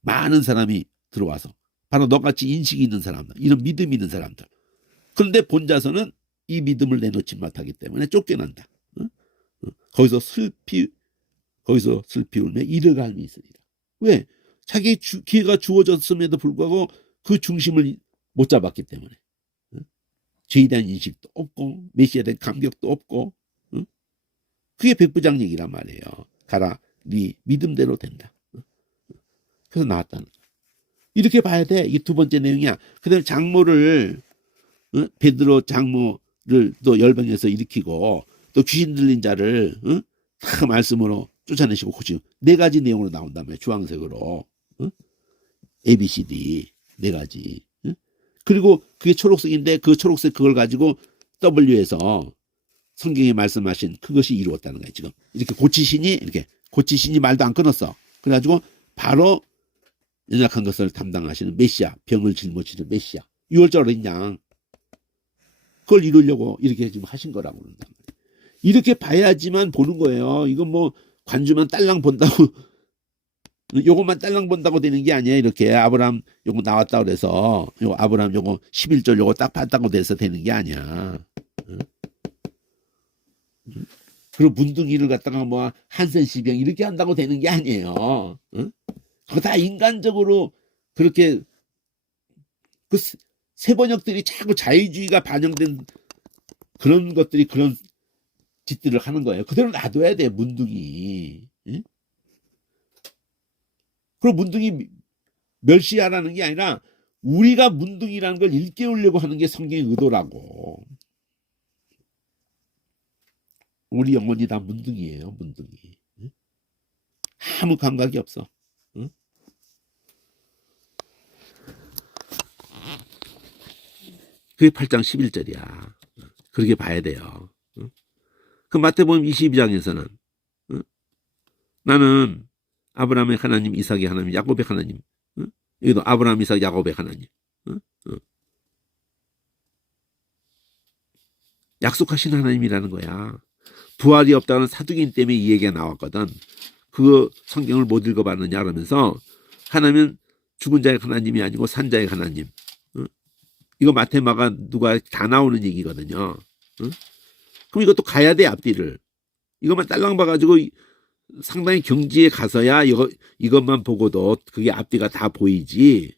많은 사람이 들어와서. 바로 너같이 인식이 있는 사람들, 이런 믿음이 있는 사람들. 그런데 본자서는 이 믿음을 내놓지 못하기 때문에 쫓겨난다. 거기서 슬피 울며 이를 갈미 있으리라. 왜? 자기 기회가 주어졌음에도 불구하고 그 중심을 못 잡았기 때문에. 죄에 대한 인식도 없고 메시아에 대한 감격도 없고. 그게 백부장력이란 말이에요. 가라, 네 믿음대로 된다. 그래서 나왔다는 거야. 이렇게 봐야 돼. 이게 두 번째 내용이야. 그 다음에 장모를 베드로 장모를 또 열방에서 일으키고 또 귀신 들린 자를 다 말씀으로 쫓아내시고 고치고 네 가지 내용으로 나온다며. 주황색으로 ABCD 네 가지. 그리고 그게 초록색인데 그 초록색 그걸 가지고 W에서 성경에 말씀하신 그것이 이루었다는 거예요. 지금 이렇게 고치시니 말도 안 끊었어. 그래가지고 바로 연약한 것을 담당하시는 메시아, 병을 짊어지는 메시아, 6월절 어린 양, 그걸 이루려고 이렇게 지금 하신 거라고 그런단 말이에요. 이렇게 봐야지만 보는 거예요. 이건 뭐 관주만 딸랑 본다고 요것만 딸랑 본다고 되는 게 아니에요. 이렇게 아브라함 요거 나왔다 그래서 요거 아브라함 요거 11절 요거 딱 봤다고 돼서 되는 게 아니야. 그리고 문둥이를 갖다가 뭐 한센시병 이렇게 한다고 되는 게 아니에요. 그거 다 인간적으로 그렇게 그 세번역들이 자꾸 자유주의가 반영된 그런 것들이 그런 짓들을 하는 거예요. 그대로 놔둬야 돼. 문둥이. 그리고 문둥이 멸시하라는 게 아니라 우리가 문둥이라는 걸 일깨우려고 하는 게 성경의 의도라고. 우리 영혼이 다 문둥이에요. 문둥이. 아무 감각이 없어. 그게 8장 11절이야. 그렇게 봐야 돼요. 그 마태복음 22장에서는 나는 아브라함의 하나님, 이삭의 하나님, 야곱의 하나님. 여기도 아브라함, 이삭, 야곱의 하나님. 약속하신 하나님이라는 거야. 부활이 없다는 사두개인 때문에 이 얘기가 나왔거든. 그 성경을 못 읽어봤느냐 그러면서 하나님은 죽은 자의 하나님이 아니고 산 자의 하나님. 이거 마테마가 누가 다 나오는 얘기거든요. 그럼 이것도 가야 돼. 앞뒤를. 이것만 딸랑 봐가지고 상당히 경지에 가서야 이것만 보고도 그게 앞뒤가 다 보이지.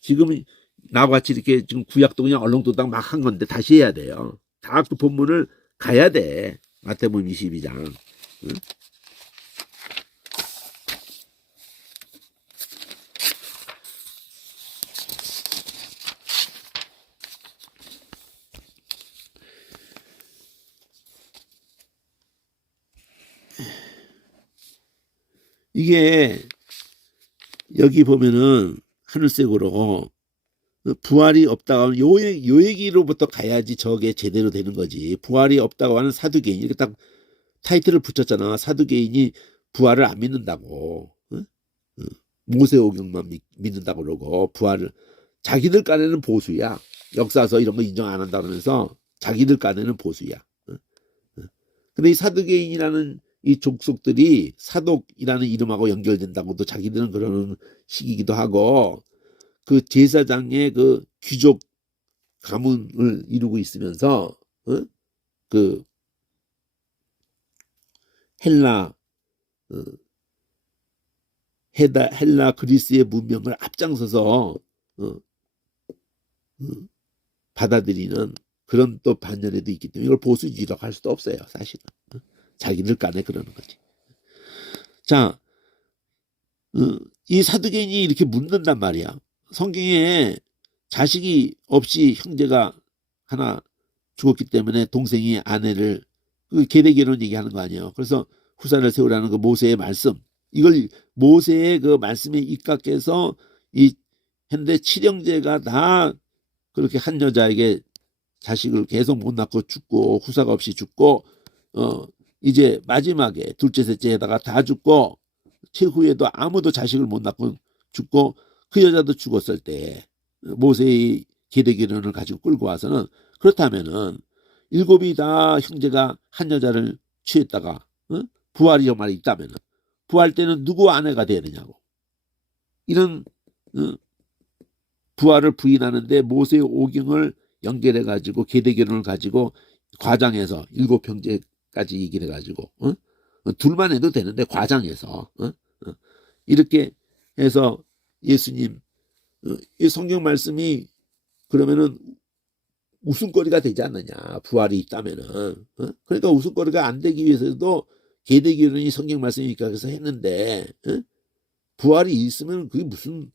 지금 나와 같이 이렇게 지금 구약도 그냥 얼렁도당 막 한 건데 다시 해야 돼요. 다 그 본문을 가야 돼. 마태복음 22장. 이게 여기 보면은 하늘색으로 부활이 없다고 하면 요 얘기로부터 가야지 저게 제대로 되는 거지. 부활이 없다고 하는 사두개인 이렇게 딱 타이틀을 붙였잖아. 사두개인이 부활을 안 믿는다고. 응? 응. 모세오경만 믿는다고 그러고 부활을 자기들 깐에는 보수야. 역사서 이런 거 인정 안 한다 그러면서 자기들 깐에는 보수야. 응? 응. 근데 이 사두개인이라는 이 족속들이 사독이라는 이름하고 연결된다고도 자기들은 그러는 식이기도 하고 그 제사장의 그 귀족 가문을 이루고 있으면서 그 헬라 헬라 그리스의 문명을 앞장서서 받아들이는 그런 또 반열에도 있기 때문에 이걸 보수주의라고 할 수도 없어요. 사실은 자기들 간에 그러는 거지. 자, 이 사두개인이 이렇게 묻는단 말이야. 성경에 자식이 없이 형제가 하나 죽었기 때문에 동생이 아내를 그 계대결혼 얘기하는 거 아니에요. 그래서 후사를 세우라는 그 모세의 말씀, 이걸 모세의 그 말씀에 입각해서 이 현대 칠형제가 다 그렇게 한 여자에게 자식을 계속 못 낳고 죽고 후사가 없이 죽고 이제 마지막에 둘째 셋째에다가 다 죽고 최후에도 아무도 자식을 못 낳고 죽고 그 여자도 죽었을 때 모세의 계대결혼을 가지고 끌고 와서는 그렇다면은 일곱이 다 형제가 한 여자를 취했다가 부활이 정말 있다면은 부활 때는 누구 아내가 돼야 되냐고 이런 부활을 부인하는데 모세의 오경을 연결해 가지고 계대결혼을 가지고 과장해서 일곱 형제까지 얘기를 해가지고 둘만 해도 되는데 과장해서 이렇게 해서 예수님 이 성경 말씀이 그러면은 웃음거리가 되지 않느냐 부활이 있다면은 그러니까 웃음거리가 안 되기 위해서도 계대결혼이 성경 말씀이니까 그래서 했는데 부활이 있으면 그게 무슨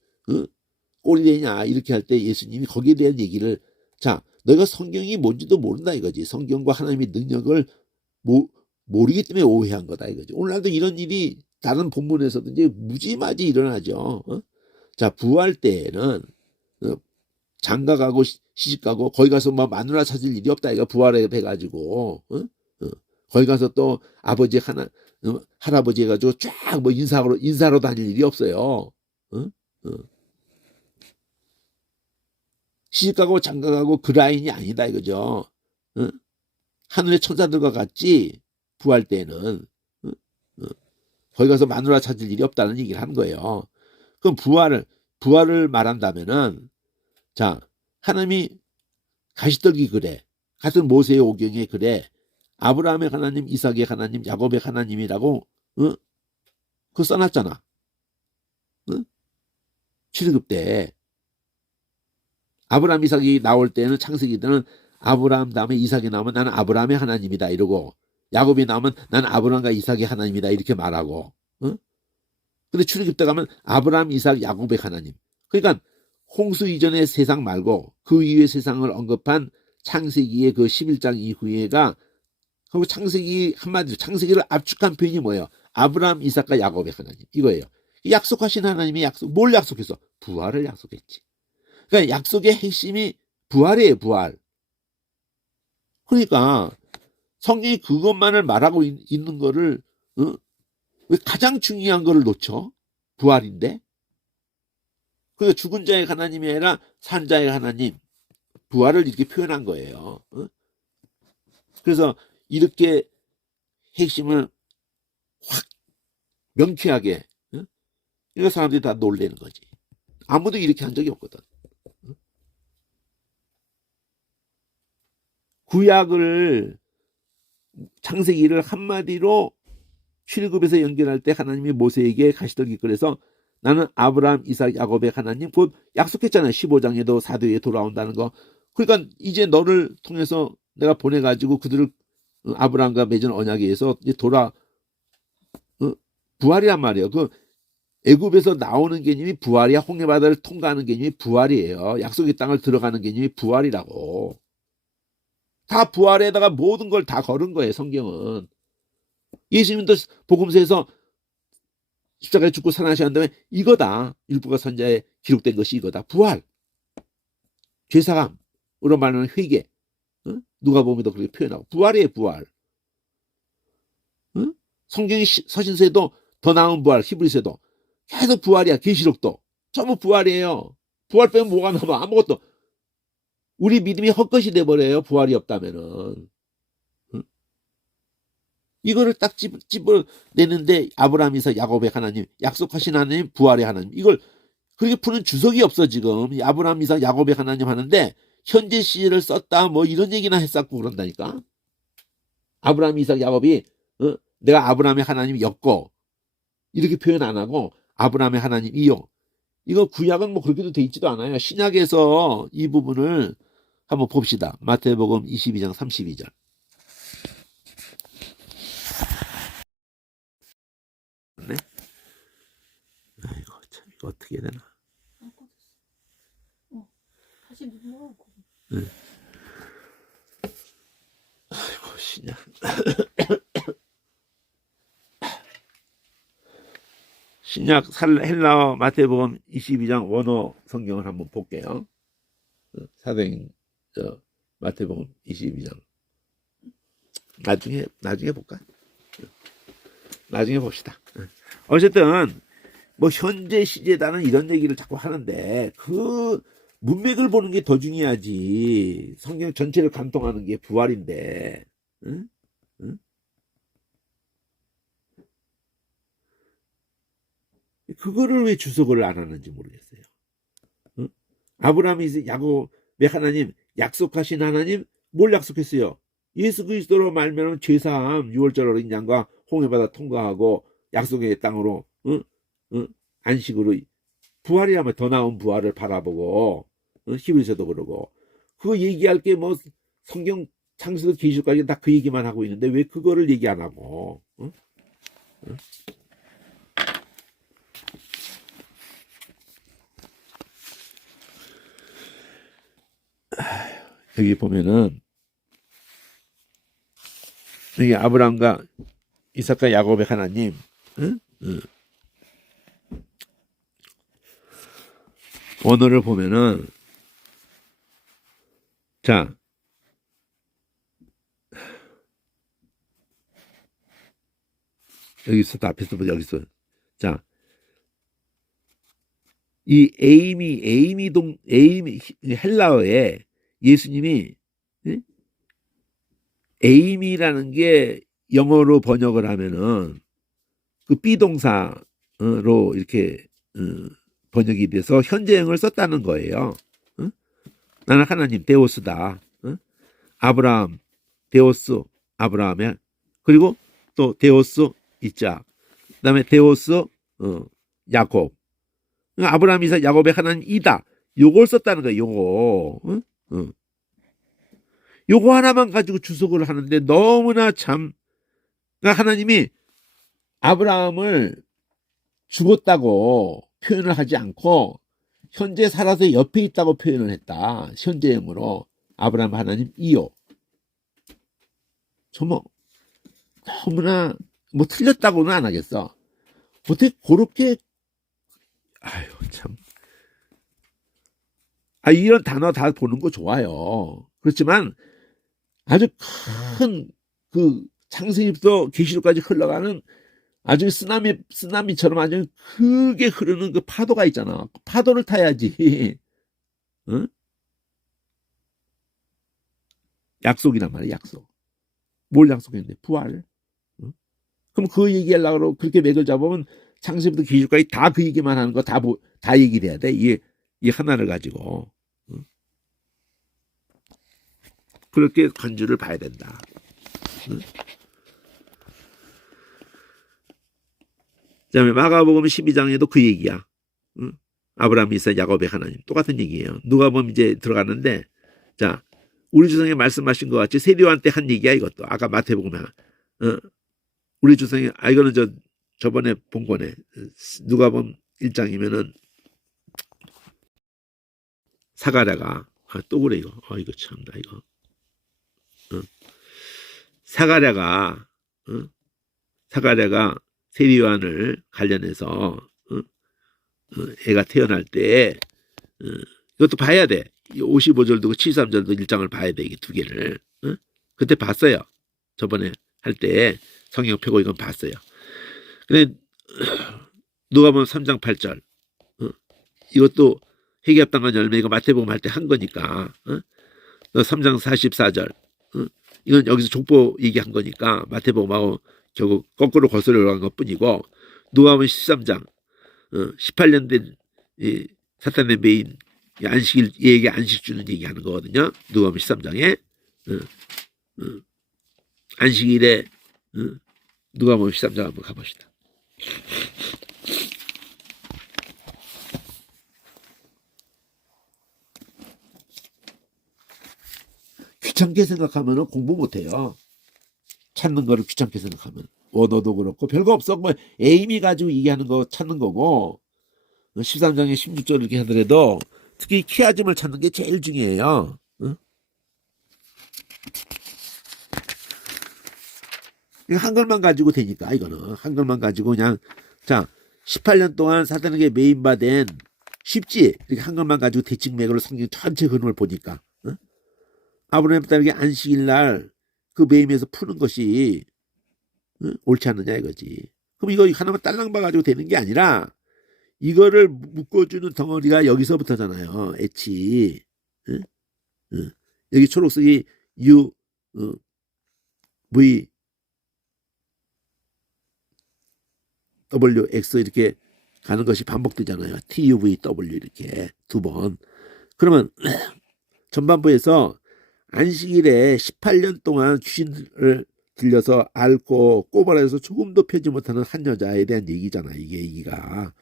꼴이 되냐 이렇게 할 때 예수님이 거기에 대한 얘기를 자 너희가 성경이 뭔지도 모른다 이거지. 성경과 하나님의 능력을 모르기 때문에 오해한 거다 이거지. 오늘날도 이런 일이 다른 본문에서도 이제 무지마지 일어나죠. 자 부활 때에는 장가가고 시집가고 거기 가서 뭐 마누라 찾을 일이 없다 이거 부활에 돼가지고 거기 가서 또 아버지 할아버지 해가지고 쫙 뭐 인사로 다닐 일이 없어요. 시집가고 장가가고 그 라인이 아니다 이거죠. 하늘의 천사들과 같이 부활 때는 거기 가서 마누라 찾을 일이 없다는 얘기를 하는 거예요. 그럼 부활을 말한다면은 자 하나님이 가시떨기 그래 같은 모세의 오경에 그래 아브라함의 하나님 이삭의 하나님 야곱의 하나님이라고 그거 써놨잖아. 출애굽 때 아브라함 이삭이 나올 때는 창세기 때는 아브라함 다음에 이삭이 나오면 나는 아브라함의 하나님이다 이러고 야곱이 나오면 나는 아브라함과 이삭의 하나님이다 이렇게 말하고 근데 출애굽 때 가면 아브라함 이삭 야곱의 하나님 그러니까 홍수 이전의 세상 말고 그 이후의 세상을 언급한 창세기의 그 11장 이후에가 그리고 창세기 한마디로 창세기를 압축한 표현이 뭐예요? 아브라함 이삭과 야곱의 하나님 이거예요. 약속하신 하나님이 뭘 약속했어? 부활을 약속했지. 그러니까 약속의 핵심이 부활이에요. 부활. 그러니까 성경이 그것만을 말하고 있는 거를 왜 가장 중요한 거를 놓쳐? 부활인데. 그러니까 죽은 자의 하나님이 아니라 산 자의 하나님 부활을 이렇게 표현한 거예요. 그래서 이렇게 핵심을 확 명쾌하게 이거 사람들이 다 놀라는 거지. 아무도 이렇게 한 적이 없거든. 구약을 창세기를 한마디로 출애굽에서 연결할 때 하나님이 모세에게 가시떨기 그래서 나는 아브라함 이삭 야곱의 하나님 곧 약속했잖아요. 15장에도 사도에 돌아온다는 거. 그러니까 이제 너를 통해서 내가 보내가지고 그들을 아브라함과 맺은 언약에 의해서 이제 부활이란 말이에요. 그 애굽에서 나오는 개념이 부활이야. 홍해바다를 통과하는 개념이 부활이에요. 약속의 땅을 들어가는 개념이 부활이라고. 다 부활에다가 모든 걸 다 걸은 거예요. 성경은. 예수님도 복음서에서 십자가에 죽고 살아나신 다음에 이거다. 율법과 선지자에 기록된 것이 이거다. 부활. 죄사함으로 말하는 회개. 누가복음에도 그렇게 표현하고 부활이에요. 부활. 성경의 서신서에도 더 나은 부활, 히브리서에도 계속 부활이야. 계시록도 전부 부활이에요. 부활 빼면 뭐가 남아? 아무것도. 우리 믿음이 헛것이 돼버려요. 부활이 없다면은. 응? 이거를 딱 집어내는데 아브라함, 이삭, 야곱의 하나님, 약속하신 하나님, 부활의 하나님, 이걸 그렇게 푸는 주석이 없어. 지금 아브라함, 이삭, 야곱의 하나님 하는데 현재 시제를 썼다 뭐 이런 얘기나 했었고 그런다니까. 아브라함, 이삭, 야곱이 내가 아브라함의 하나님이었고 이렇게 표현 안 하고 아브라함의 하나님이요. 이거 구약은 뭐 그렇게도 돼 있지도 않아요. 신약에서 이 부분을 한번 봅시다. 마태복음 22장 32절. 네? 아이고 참 이거 어떻게 해야 되나? 다시 눌러. 네. 아이고 신약. 신약 헬라어 마태복음 22장 원어 성경을 한번 볼게요. 사도행 마태복음 22장. 나중에 볼까? 나중에 봅시다. 어쨌든 뭐 현재 시제다는 이런 얘기를 자꾸 하는데 그 문맥을 보는 게 더 중요하지. 성경 전체를 관통하는 게 부활인데. 응? 응? 그거를 왜 주석을 안 하는지 모르겠어요. 응? 아브라함이 야곱의 하나님, 약속하신 하나님, 뭘 약속했어요? 예수 그리스도로 말미암아 죄사함, 6월절 어린 양과 홍해바다 통과하고 약속의 땅으로 안식으로 부활이라면 더 나은 부활을 바라보고 히브리서도 그러고 그거 얘기할 게 뭐 성경 창세도 계시록까지 다 그 얘기만 하고 있는데 왜 그거를 얘기 안 하고 여기 보면은 여기 아브라함과 이삭과 야곱의 하나님 언어를 보면은 자 여기 있어. 앞에서 보자. 여기 있어. 자, 이 에이미 헬라어에 예수님이 에이미라는 게 영어로 번역을 하면은 그 비동사로 이렇게 번역이 돼서 현재형을 썼다는 거예요. 나는 하나님 데오스다. 아브라함 데오스 아브라함의 그리고 또 데오스 이자 그다음에 데오스 야곱 아브라함 이삭 야곱의 하나님이다. 요걸 썼다는 거예요. 요거 하나만 가지고 주석을 하는데 너무나 참 그러니까 하나님이 아브라함을 죽었다고 표현을 하지 않고 현재 살아서 옆에 있다고 표현을 했다. 현재형으로 아브라함 하나님 이요. 정말 너무나 뭐 틀렸다고는 안 하겠어. 어떻게 그렇게 아유 참. 이런 단어 다 보는 거 좋아요. 그렇지만 아주 큰 그 창세기부터 계시록까지 흘러가는 아주 쓰나미처럼 아주 크게 흐르는 그 파도가 있잖아. 그 파도를 타야지. 응? 약속이란 말이야. 약속. 뭘 약속했는데? 부활. 응? 그럼 그 얘기하려고 그렇게 맥을 잡으면 창세기부터 계시록까지 다 그 얘기만 하는 거 다 얘기를 해야 돼. 이 하나를 가지고. 응? 그렇게 관주를 봐야 된다. 응? 그다음에 마가복음 12장에도 그 얘기야. 응? 아브라함, 이삭, 야곱의 하나님 똑같은 얘기예요. 누가복음 이제 들어갔는데 자 우리 조상이 말씀하신 것 같이 세리요한 때 한 얘기야 이것도. 아까 마태복음에 우리 조상이 이거는 저번에 본 거네. 누가복음 1장이면은 사가랴가 또 그래 이거. 이거 참나 이거. 사가랴가 세리요한을 관련해서 애가 태어날 때 이것도 봐야 돼. 55절도 73절도 1장을 봐야 돼. 이게 두 개를. 그때 봤어요. 저번에 할 때 성경 펴고 이건 봤어요. 근데 누가복음 3장 8절 이것도 회개합당한 열매 이거 마태복음 할 때 한 거니까 3장 44절 이건 여기서 족보 얘기한 거니까 마태복음하고 결국 거꾸로 거슬러 올라간 것뿐이고 누가복음 13장 18년 된 사탄의 메인 안식일 얘에게 안식 주는 얘기하는 거거든요. 누가복음 13장에 안식일에 누가복음 13장 한번 가봅시다. 귀찮게 생각하면 공부 못해요. 찾는 거를 귀찮게 생각하면 원어도 그렇고 별거 없어. 뭐 에임이 가지고 얘기하는 거 찾는 거고 13장에 16절 이렇게 하더라도 특히 키아즘을 찾는 게 제일 중요해요. 한글만 가지고 되니까 이거는 한글만 가지고 그냥 자 18년 동안 사단에게 매인받은 쉽지 이렇게 한글만 가지고 대칭 맥으로 성경 전체 흐름을 보니까 아브라함 딸에게 안식일 날 그 매임에서 푸는 것이 옳지 않느냐 이거지. 그럼 이거 하나만 딸랑 봐가지고 되는 게 아니라 이거를 묶어주는 덩어리가 여기서부터잖아요. H 여기 초록색이 U V W X 이렇게 가는 것이 반복되잖아요. T U V W 이렇게 두 번. 그러면 전반부에서 안식일에 18년 동안 귀신을 들려서 앓고 꼬바라에서 조금도 펴지 못하는 한 여자에 대한 얘기잖아. 이게 얘기가.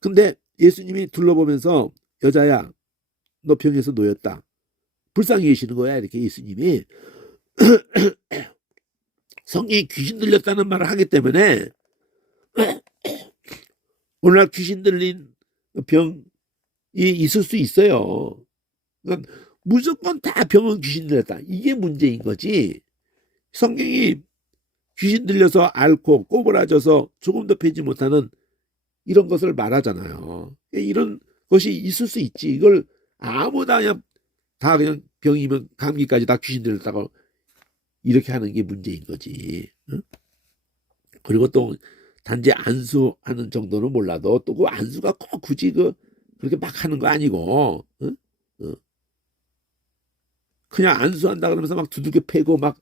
근데 예수님이 둘러보면서 여자야 너 병에서 놓였다. 불쌍히 계시는 거야. 이렇게 예수님이. 성경이 귀신 들렸다는 말을 하기 때문에 오늘날 귀신 들린 병이 있을 수 있어요. 그러니까 무조건 다 병은 귀신 들렸다. 이게 문제인 거지. 성경이 귀신 들려서 앓고 꼬부라져서 조금도 펴지 못하는 이런 것을 말하잖아요. 이런 것이 있을 수 있지. 이걸 아무나 그냥 다 그냥 병이면 감기까지 다 귀신 들렸다고 이렇게 하는 게 문제인 거지. 그리고 또 단지 안수하는 정도는 몰라도 또 그 안수가 꼭 굳이 그렇게 막 하는 거 아니고 그냥 안수한다 그러면서 막 두들겨 패고 막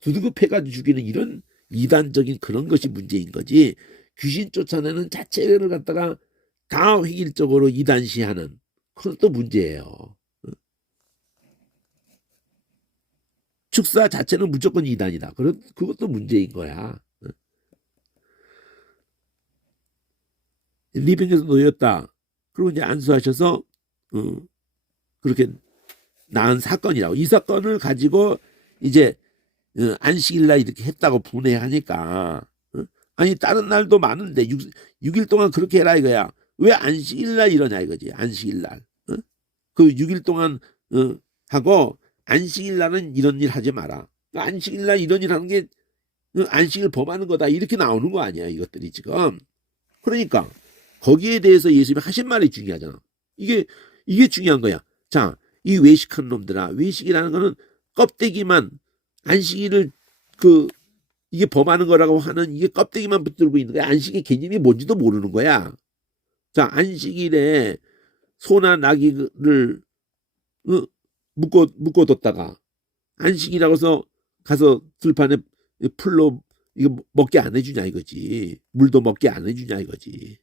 두들겨 패가지고 죽이는 이런 이단적인 그런 것이 문제인 거지. 귀신 쫓아내는 자체를 갖다가 다 획일적으로 이단시하는 그것도 문제예요. 축사 자체는 무조건 이단이다. 그것도 문제인 거야. 리빙에서 놓였다. 그리고 이제 안수하셔서 그렇게 나은 사건이라고. 이 사건을 가지고 이제 안식일날 이렇게 했다고 분해하니까 아니 다른 날도 많은데 6일 동안 그렇게 해라 이거야. 왜 안식일날 이러냐 이거지. 안식일날 그 6일 동안 하고 안식일날은 이런 일 하지 마라. 안식일날 이런 일 하는 게 안식일 범하는 거다 이렇게 나오는 거 아니야 이것들이 지금. 그러니까 거기에 대해서 예수님이 하신 말이 중요하잖아. 이게 중요한 거야. 자, 이 외식한 놈들아, 외식이라는 거는 껍데기만 안식일을 이게 범하는 거라고 하는 이게 껍데기만 붙들고 있는 거야. 안식의 개념이 뭔지도 모르는 거야. 자, 안식일에 소나 나귀를 묶어뒀다가 안식이라고 해서 가서 들판에 풀로 이거 먹게 안 해주냐 이거지. 물도 먹게 안 해주냐 이거지.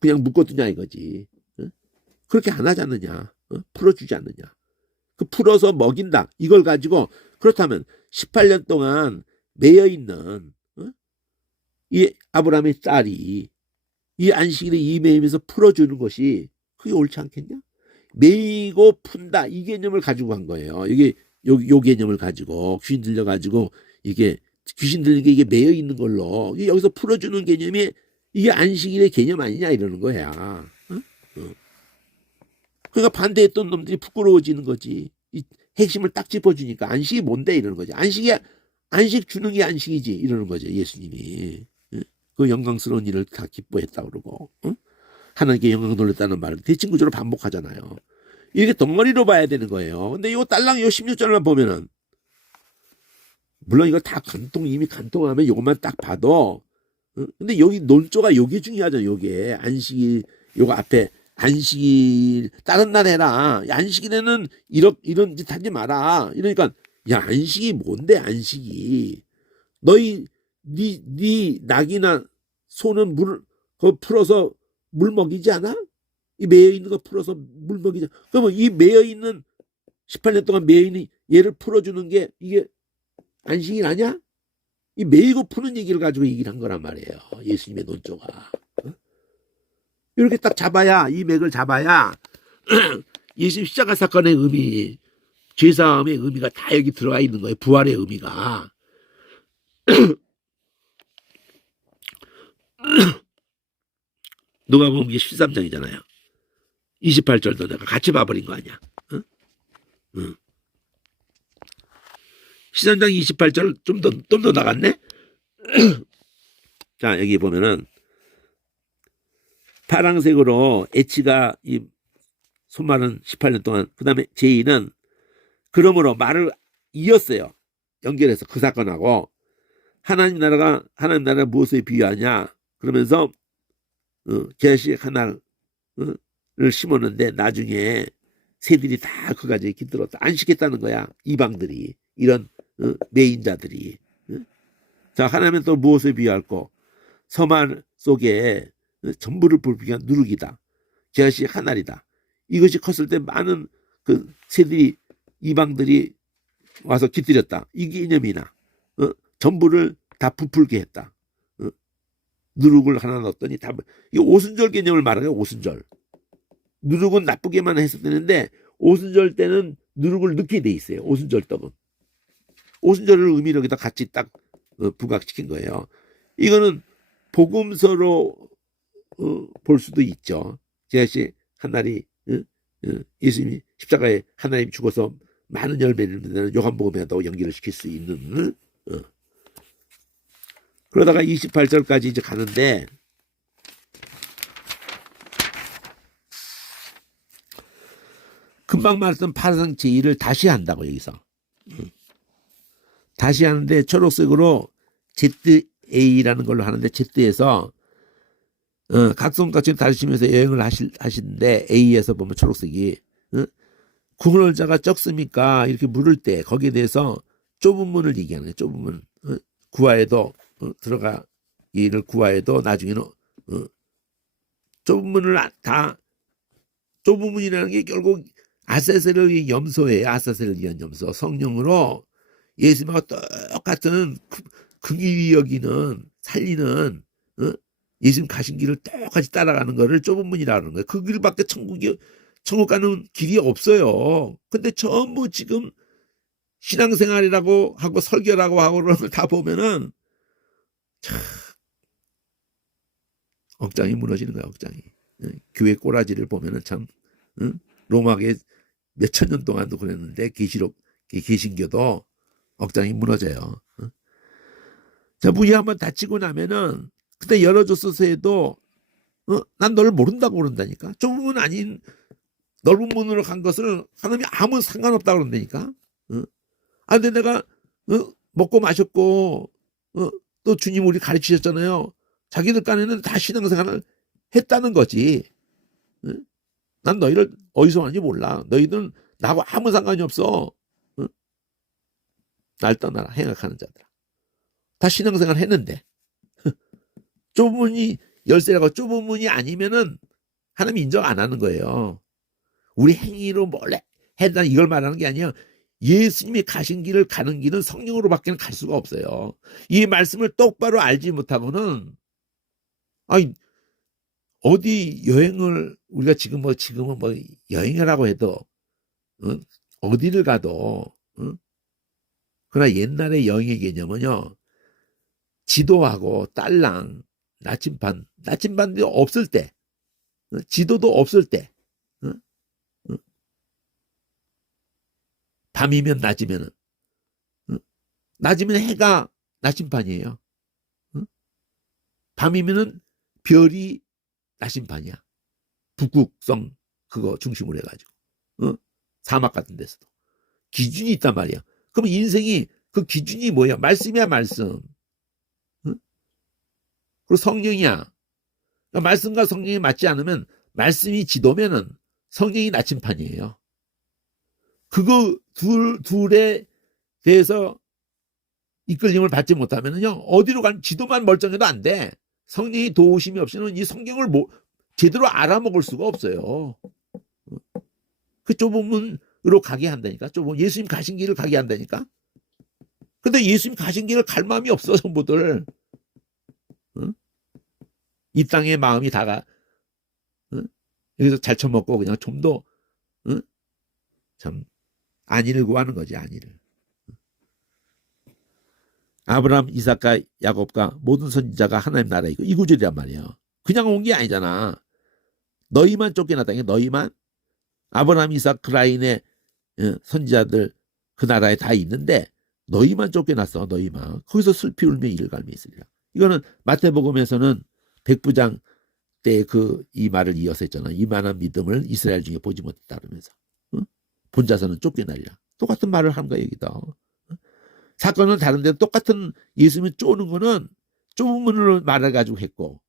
그냥 묶어두냐 이거지. 그렇게 안 하지 않느냐. 풀어주지 않느냐. 그 풀어서 먹인다. 이걸 가지고 그렇다면 18년 동안 매여있는 이 아브라함의 딸이 이 안식일에 이 매임에서 풀어주는 것이 그게 옳지 않겠냐? 매이고 푼다 이 개념을 가지고 한 거예요. 이게 요 개념을 가지고 귀신 들려가지고 이게 귀신 들린 게 이게 매여 있는 걸로 여기서 풀어주는 개념이 이게 안식일의 개념 아니냐 이러는 거야. 그러니까 반대했던 놈들이 부끄러워지는 거지. 이 핵심을 딱 짚어주니까 안식이 뭔데 이러는 거지. 안식 주는 게 안식이지 이러는 거죠. 예수님이 그 영광스러운 일을 다 기뻐했다 그러고 하나님께 영광 돌렸다는 말을 대칭 구조로 반복하잖아요. 이렇게 덩어리로 봐야 되는 거예요. 근데 요 딸랑 요 16절만 보면은 물론 이거 다 이미 간통하면 요것만 딱 봐도 근데 여기 논조가 요게 중요하죠. 요게 안식일 요거 앞에 안식일 다른 날 해라. 안식일에는 이런 짓 하지 마라. 이러니까 야 안식이 뭔데 안식이 너희 네 낙이나 소는 물 그거 풀어서 물 먹이지 않아? 이 매여 있는 거 풀어서 물 먹이지. 그러면 이 매여 있는 18년 동안 매여 있는 얘를 풀어주는 게 이게 안식일 아니야? 이 매이고 푸는 얘기를 가지고 얘기를 한 거란 말이에요. 예수님의 논조가. 이렇게 딱 잡아야 이 맥을 잡아야 예수님 십자가 사건의 의미, 죄사함의 의미가 다 여기 들어가 있는 거예요. 부활의 의미가. 누가복음 13장이잖아요. 28절도 내가 같이 봐버린 거 아니야. 응? 응. 13장 28절 좀 더 나갔네. 자 여기 보면은 파랑색으로 H가 이 손말은 18년 동안 그 다음에 J는 그러므로 말을 이었어요. 연결해서 그 사건하고 하나님 나라가 무엇에 비유하냐 그러면서 계식 하나를 심었는데 나중에 새들이 다 그 가지에 깃들었다. 안 시켰다는 거야. 이방들이 이런 매인자들이. 자 하나님은 또 무엇에 비유할꼬 서말 속에 전부를 불피한 누룩이다. 계식 하나이다. 이것이 컸을 때 많은 그 새들이 이방들이 와서 깃들였다. 이 개념이나 전부를 다 부풀게 했다. 누룩을 하나 넣었더니 다 이 오순절 개념을 말하는 거예요. 오순절. 누룩은 나쁘게만 했을 때는데 오순절 때는 누룩을 넣게 돼 있어요. 오순절 떡은. 오순절을 의미로 여기다 같이 딱 부각시킨 거예요. 이거는 복음서로 볼 수도 있죠. 제시 하나님 예수님이 십자가에 하나님 죽어서 많은 열매를 맺는 요한복음에도 연결을 시킬 수 있는 그러다가 28절까지 이제 가는데 금방 말했던 파란색 제2를 다시 한다고 여기서 다시 하는데 초록색으로 ZA라는 걸로 하는데 Z에서 각성같이 다루시면서 여행을 하시는데 A에서 보면 초록색이 구원할 자가 적습니까? 이렇게 물을 때 거기에 대해서 좁은 문을 얘기하는 거예요. 좁은 문. 구하에도 들어가 이를 구하에도 나중에는 좁은 문을 다 좁은 문이라는 게 결국 아세세를 위한 염소예요. 아세세를 위한 염소. 성령으로 예수님과 똑같은 긍휼히 여기는 살리는 예수님 가신 길을 똑같이 따라가는 거를 좁은 문이라는 거예요. 그 길밖에 천국 가는 길이 없어요. 근데 전부 지금 신앙생활이라고 하고 설교라고 하고 그런 걸 다 보면은 참 억장이 무너지는 거야. 억장이. 교회 꼬라지를 보면은 참 로마계 몇천 년 동안도 그랬는데 개신교도 억장이 무너져요. 자 문이 한번 닫히고 나면은 그때 열어줬어서 해도 난 너를 모른다고 그런다니까. 좁은 문 아닌 넓은 문으로 간 것을 하나님이 아무 상관없다고 그런다니까. 아 근데 내가 먹고 마셨고 또 주님 우리 가르치셨잖아요. 자기들 간에는 다 신앙생활을 했다는 거지. 난 너희를 어디서 왔는지 몰라. 너희들은 나하고 아무 상관이 없어. 날 떠나라 행악하는 자들아. 다 신앙생활 했는데 좁은 문이 열쇠라고 좁은 문이 아니면은 하나님 인정 안 하는 거예요. 우리 행위로 몰래 했다 이걸 말하는 게 아니야. 예수님이 가신 길을 가는 길은 성령으로밖에 갈 수가 없어요. 이 말씀을 똑바로 알지 못하고는 아니 어디 여행을 우리가 지금은 뭐 여행을 하고 해도 어디를 가도 그러나 옛날의 여행의 개념은요. 지도하고 딸랑 나침반도 없을 때 지도도 없을 때 밤이면 낮이면 해가 나침반이에요. 밤이면은 별이 나침반이야. 북극성 그거 중심으로 해가지고 사막 같은 데서도 기준이 있단 말이야. 그럼 인생이 그 기준이 뭐야? 말씀이야, 말씀. 응? 그리고 성령이야. 그러니까 말씀과 성령이 맞지 않으면 말씀이 지도면은 성령이 나침판이에요. 그거 둘에 대해서 이끌림을 받지 못하면요 어디로 간 지도만 멀쩡해도 안 돼. 성령이 도우심이 없이는 이 성경을 제대로 알아먹을 수가 없어요. 그 좁은 문으로 가게 한다니까. 좁은 예수님 가신 길을 가게 한다니까. 근데 예수님 가신 길을 갈 마음이 없어 전부들. 응? 이 땅에 마음이 다가 응? 여기서 잘 처먹고 그냥 좀 더 응? 참 안위를 구하는 거지, 안위를. 아브라함, 이삭과 야곱과 모든 선지자가 하나님 나라에 있고 이 구절이란 말이에요. 그냥 온 게 아니잖아. 너희만 쫓겨났다니까. 너희만. 아브라함, 이삭, 그 라인의 선지자들 그 나라에 다 있는데 너희만 쫓겨났어. 너희만. 거기서 슬피 울며 이를 갈며 있으리라. 이거는 마태복음에서는 백부장 때 이 말을 이어서 했잖아. 이만한 믿음을 이스라엘 중에 보지 못했다 그러면서. 본자서는 쫓겨나리라. 똑같은 말을 한 거야 여기도. 사건은 다른데 똑같은 예수님이 쪼는 거는 좁은 문으로 말을 가지고 했고,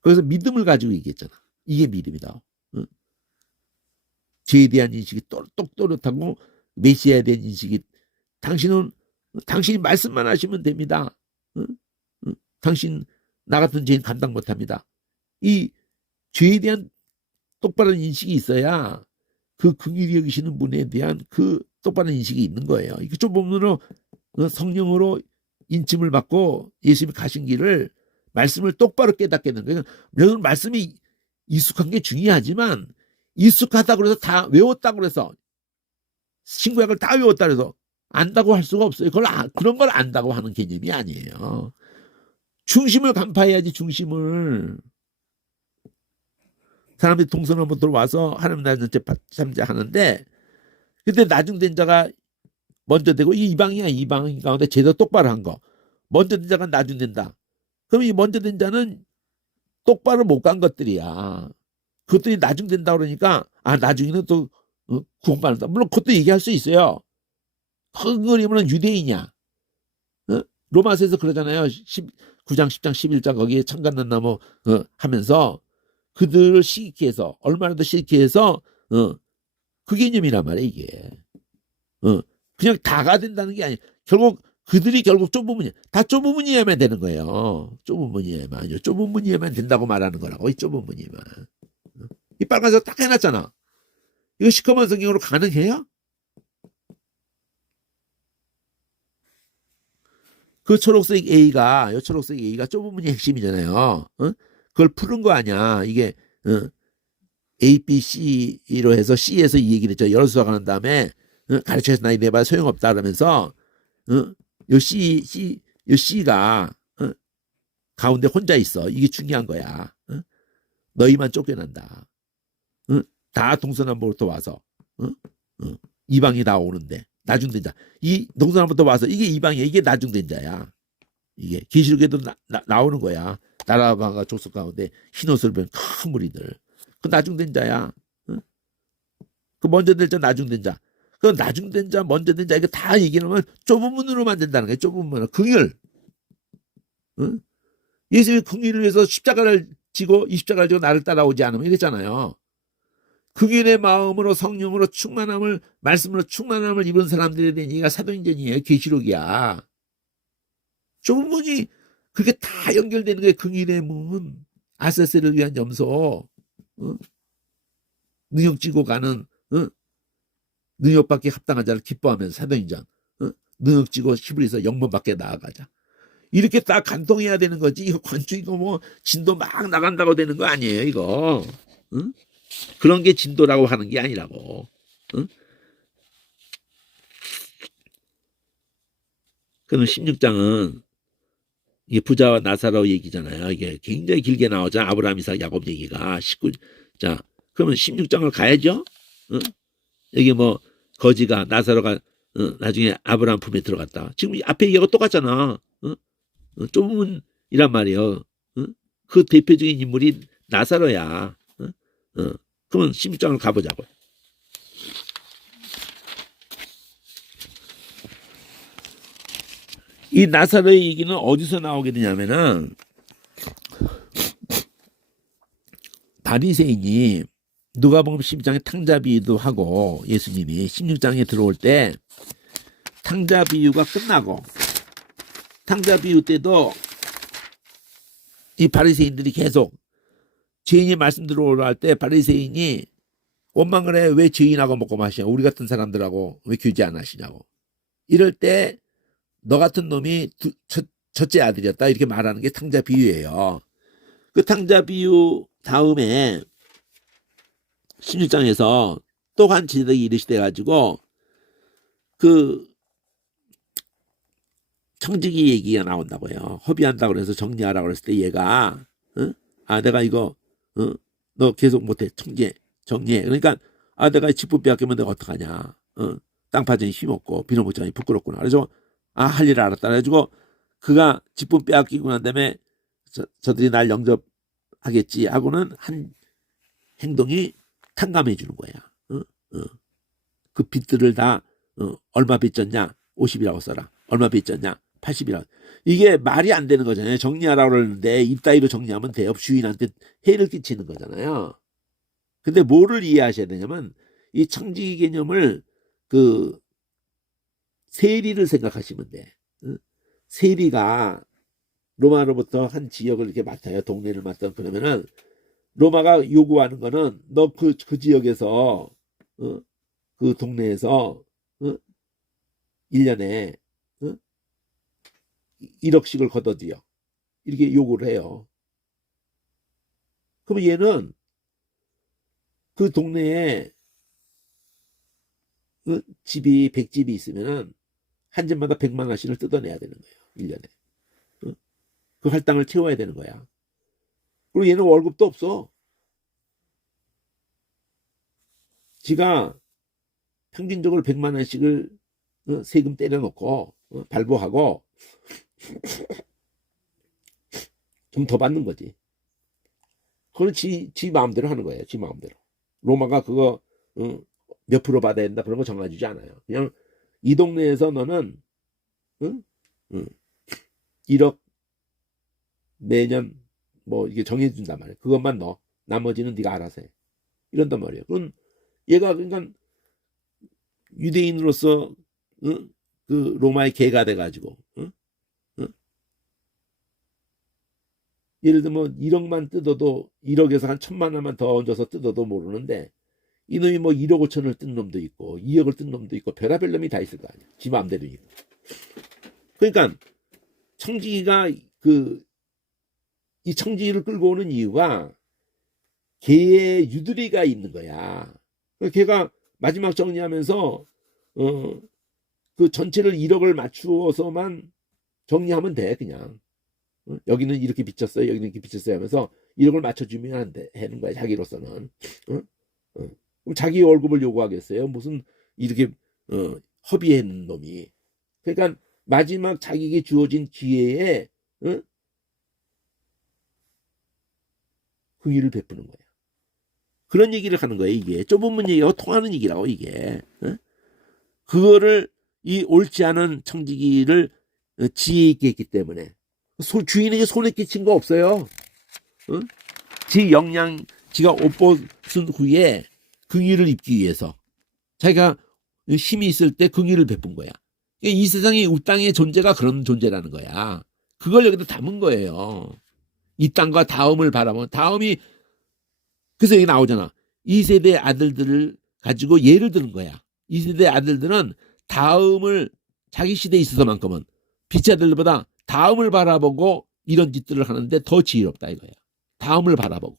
그래서 믿음을 가지고 얘기했잖아. 이게 믿음이다. 죄에 대한 인식이 또렷하고 메시아에 대한 인식이 당신이 말씀만 하시면 됩니다. 당신 나 같은 죄인 감당 못합니다. 이 죄에 대한 똑바른 인식이 있어야 그 긍휼히 여기시는 분에 대한 그 똑바른 인식이 있는 거예요. 이게 좁은 문으로 성령으로 인침을 받고 예수님이 가신 길을 말씀을 똑바로 깨닫게 되는 거예요. 여러분 말씀이 익숙한 게 중요하지만 익숙하다고 해서 다 외웠다고 해서 신구약을 다 외웠다고 해서 안다고 할 수가 없어요. 그런 걸 안다고 하는 개념이 아니에요. 중심을 간파해야지. 중심을. 사람들이 동서남북 들어와서 하나님 나라 전체 참여하는데 근데 나중된 자가 먼저 되고 이 이방이야. 이방 가운데 제대로 똑바로 한 거. 먼저 된 자가 나중된다. 그럼 이 먼저 된 자는 똑바로 못 간 것들이야. 그것들이 나중된다 그러니까 나중에는 또 구원받는다. 물론 그것도 얘기할 수 있어요. 큰 그림은 유대인이야. 로마서에서 그러잖아요. 9장 10장 11장 거기에 창간난 나무 하면서 그들을 시기케 해서 얼마나 더 시기케 해서 그 개념이란 말이야 이게. 그냥 다가 된다는 게 아니야. 그들이 결국 좁은 문이야. 다 좁은 문이어야만 되는 거예요. 좁은 문이어야만. 좁은 문이어야만 된다고 말하는 거라고. 이 좁은 문이만. 이 빨간색 딱 해놨잖아. 이거 시커먼 성경으로 가능해요? 그 초록색 A가 좁은 문이 핵심이잖아요. 그걸 푸는 거 아니야. 이게 A, B, C로 해서 C에서 이 얘기를 했죠. 여러 수학을 한 다음에 가르쳐서 나이 내봐 소용없다 그러면서 요 C가 가운데 혼자 있어. 이게 중요한 거야. 너희만 쫓겨난다. 다 동서남북부터 와서 이방이 다 오는데 나중된 자. 이 동서남북부터 와서 이게 이방이야. 이게 나중된 자야. 이게 계시록에도 나오는 거야. 나라방과 족속 가운데 흰옷을 입은 큰 무리들. 그 나중된 자야. 그 먼저 될 자 나중된 자. 그 나중된 자 먼저 된 자 이거 다 얘기하면 좁은 문으로 만든다는 거야. 좁은 문으로. 긍휼. 예수님이 긍휼을 위해서 십자가를 지고 이 십자가를 지고 나를 따라오지 않으면 이랬잖아요. 긍휼의 마음으로 성령으로 충만함을 말씀으로 충만함을 입은 사람들에 대한 얘기가 사도행전이에요. 계시록이야. 좁은 문이 그게 다 연결되는 거예요. 긍휼의 문. 아세스를 위한 염소. 능욕지고 가는 능욕받기 합당한 자를 기뻐하면서 사도행전. 능욕지고 히브리서 영문밖에 나아가자. 이렇게 딱 간통해야 되는 거지. 이거 관주 이거 뭐 진도 막 나간다고 되는 거 아니에요. 이거. 그런 게 진도라고 하는 게 아니라고. 그럼 16장은 이게 부자와 나사로 얘기잖아요. 이게 굉장히 길게 나오잖아. 아브라함, 이삭, 야곱 얘기가 19자. 그러면 16장을 가야죠. 여기 뭐 거지가 나사로가 나중에 아브라함 품에 들어갔다. 지금 앞에 얘기하고 똑같잖아. 좁은 이란 말이에요. 그 대표적인 인물이 나사로야. 그러면 16장을 가보자고. 이 나사로의 얘기는 어디서 나오게 되냐면은 바리새인이 누가복음 12장에 탕자 비유도 하고 예수님이 16장에 들어올 때 탕자 비유가 끝나고 탕자 비유 때도 이 바리새인들이 계속 죄인이 말씀 들어오라 할 때 바리새인이 원망을 해. 왜 죄인하고 먹고 마시냐, 우리 같은 사람들하고 왜 교제 안 하시냐고. 이럴 때 너 같은 놈이 첫째 아들이었다 이렇게 말하는 게 탕자 비유예요. 그 탕자 비유 다음에 16장에서 또 한 지덕이 이르시돼 가지고 그 청지기 얘기가 나온다고요. 허비한다고 그래서 정리하라고 그랬을 때 얘가 내가 이거 너 계속 못해 정리해. 그러니까 내가 직분 빼앗기면 내가 어떡하냐. 땅파전이 힘없고 비너무장이 부끄럽구나. 그래서 할 일을 알았다. 그래가지고 그가 직분 빼앗기고 난 다음에 저들이 날 영접하겠지 하고는 한 행동이 탕감해 주는 거야. 그 빚들을 다 얼마 빚졌냐? 50이라고 써라. 얼마 빚졌냐? 80이라고. 이게 말이 안 되는 거잖아요. 정리하라고 그러는데 이따위로 정리하면 대업 주인한테 해를 끼치는 거잖아요. 근데 뭐를 이해하셔야 되냐면 이 청지기 개념을 그 세리를 생각하시면 돼. 세리가 로마로부터 한 지역을 이렇게 맡아요. 동네를 맡아. 그러면은 로마가 요구하는 거는 너 그 지역에서 그 동네에서 1년에 1억씩을 걷어들여. 이렇게 요구를 해요. 그러면 얘는 그 동네에 집이 100집이 있으면은 한 집마다 100만 원씩을 뜯어내야 되는 거예요. 1년에. 그 할당을 채워야 되는 거야. 그리고 얘는 월급도 없어. 지가 평균적으로 100만 원씩을 세금 때려놓고 발부하고 좀 더 받는 거지. 그건 지 마음대로 하는 거예요. 지 마음대로. 로마가 그거 몇 프로 받아야 된다 그런 거 정해주지 않아요. 그냥 이 동네에서 너는 1억 매년 뭐 이게 정해준단 말이에요. 그것만 넣어. 나머지는 네가 알아서 해. 이런단 말이에요. 그건 얘가 그러니까 유대인으로서 그 로마의 개가 돼가지고 예를 들면 1억만 뜯어도 1억에서 한 1,000만 원만 더 얹어서 뜯어도 모르는데 이놈이 뭐 1억 5천을 뜯는 놈도 있고 2억을 뜯는 놈도 있고 별의별 놈이 다 있을 거 아니야. 지 마음대로 있고. 그러니까 청지기가 이 청지기를 끌고 오는 이유가 개의 유두리가 있는 거야. 걔가 마지막 정리하면서 그 전체를 1억을 맞추어서만 정리하면 돼. 그냥 여기는 이렇게 비쳤어요, 여기는 이렇게 비쳤어요 하면서 1억을 맞춰주면 안 돼, 하는 거야. 자기로서는. 그럼 자기 월급을 요구하겠어요? 무슨 이렇게 허비했는 놈이. 그러니까 마지막 자기에게 주어진 기회에 긍휼을 베푸는 거야. 그런 얘기를 하는 거예요. 이게 좁은 문 얘기하고 통하는 얘기라고 이게. 그거를 이 옳지 않은 청지기를 지혜 있게 했기 때문에 주인에게 손에 끼친 거 없어요. 지가 옷 벗은 후에 긍휼을 입기 위해서 자기가 힘이 있을 때 긍휼을 베푼 거야. 이 세상에 이 땅의 존재가 그런 존재라는 거야. 그걸 여기다 담은 거예요. 이 땅과 다음을 바라보면 다음이 그래서 여기 나오잖아. 이 세대 아들들을 가지고 예를 드는 거야. 이 세대 아들들은 다음을 자기 시대에 있어서만큼은 빛의 아들보다 다음을 바라보고 이런 짓들을 하는데 더 지혜롭다 이거야. 다음을 바라보고.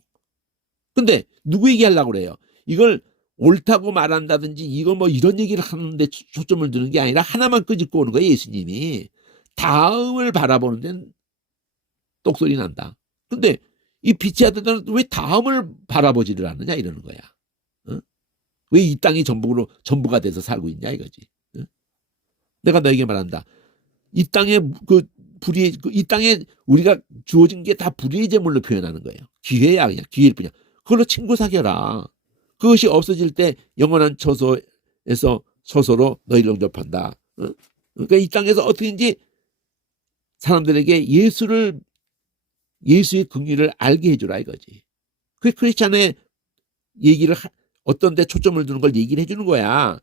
근데 누구 얘기하려고 그래요? 이걸 옳다고 말한다든지 이거 뭐 이런 얘기를 하는데 초점을 두는 게 아니라 하나만 끄집고 오는 거예요. 예수님이. 다음을 바라보는 데는 똑소리 난다. 근데 이 빛의 아들들은 왜 다음을 바라보지를 않느냐 이러는 거야. 왜 이 땅이 전부가 돼서 살고 있냐 이거지. 내가 너에게 말한다. 이 땅에 이 땅에 우리가 주어진 게 다 불의의 제물로 표현하는 거예요. 기회야 그냥 기회일 뿐이야. 그걸로 친구 사귀어라. 그것이 없어질 때 영원한 처소에서 처소로 너희를 영접한다. 그러니까 이 땅에서 어떻게든지 사람들에게 예수의 긍휼을 알게 해주라 이거지. 그 크리스찬의 얘기를 어떤 데 초점을 두는 걸 얘기를 해주는 거야.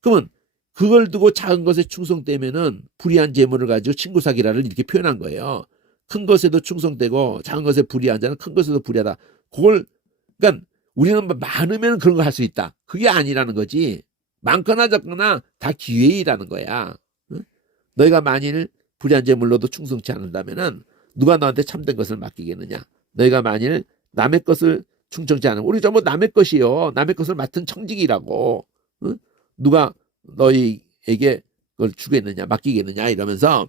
그러면 그걸 두고 작은 것에 충성되면은 불의한 재물을 가지고 친구 사기라를 이렇게 표현한 거예요. 큰 것에도 충성되고 작은 것에 불의한 자는 큰 것에도 불의하다. 그걸 그러니까 우리는 많으면 그런 거 할 수 있다. 그게 아니라는 거지. 많거나 적거나 다 기회이라는 거야. 응? 너희가 만일 불의한 재물로도 충성치 않는다면은 누가 너한테 참된 것을 맡기겠느냐. 너희가 만일 남의 것을 충성치 않으면 우리 전부 남의 것이요. 남의 것을 맡은 청직이라고. 응? 누가 너희에게 그걸 주겠느냐 맡기겠느냐 이러면서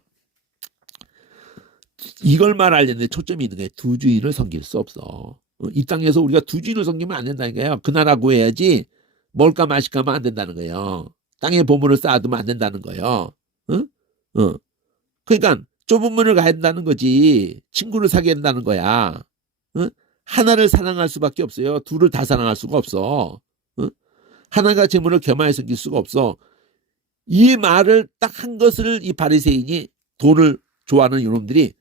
이걸 말하려는데 초점이 있는 거예요. 두 주인을 섬길 수 없어. 이 땅에서 우리가 두 주인을 섬기면 안 된다니까요. 그 나라 구해야지 먹을까 마실까 하면 안 된다는 거예요. 땅에 보물을 쌓아두면 안 된다는 거예요. 응? 그러니까 좁은 문을 가야 된다는 거지. 친구를 사귀어야 된다는 거야. 응? 하나를 사랑할 수밖에 없어요. 둘을 다 사랑할 수가 없어. 응? 하나가 재물을 겸하여 섬길 수가 없어. 이 말을 딱 한 것을 이 바리새인이 돈을 좋아하는 이놈들이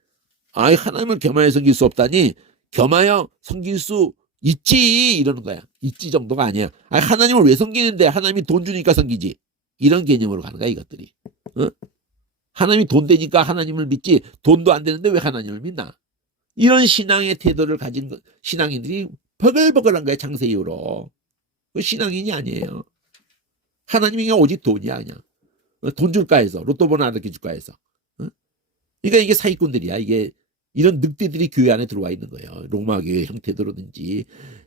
하나님을 겸하여 섬길 수 없다니 겸하여 섬길 수 있지 이러는 거야. 있지 정도가 아니야. 하나님을 왜 섬기는데 하나님이 돈 주니까 섬기지. 이런 개념으로 가는 거야 이것들이. 하나님이 돈 되니까 하나님을 믿지 돈도 안 되는데 왜 하나님을 믿나. 이런 신앙의 태도를 가진 신앙인들이 버글버글한 거야. 창세 이후로. 신앙인이 아니에요. 하나님이 그냥 오직 돈이 아니야. 돈 줄까 해서 로또 번호 안 이렇게 줄까 해서. 그러니까 이게 사기꾼들이야. 이게 이런 늑대들이 교회 안에 들어와 있는 거예요. 로마 교회 형태로든지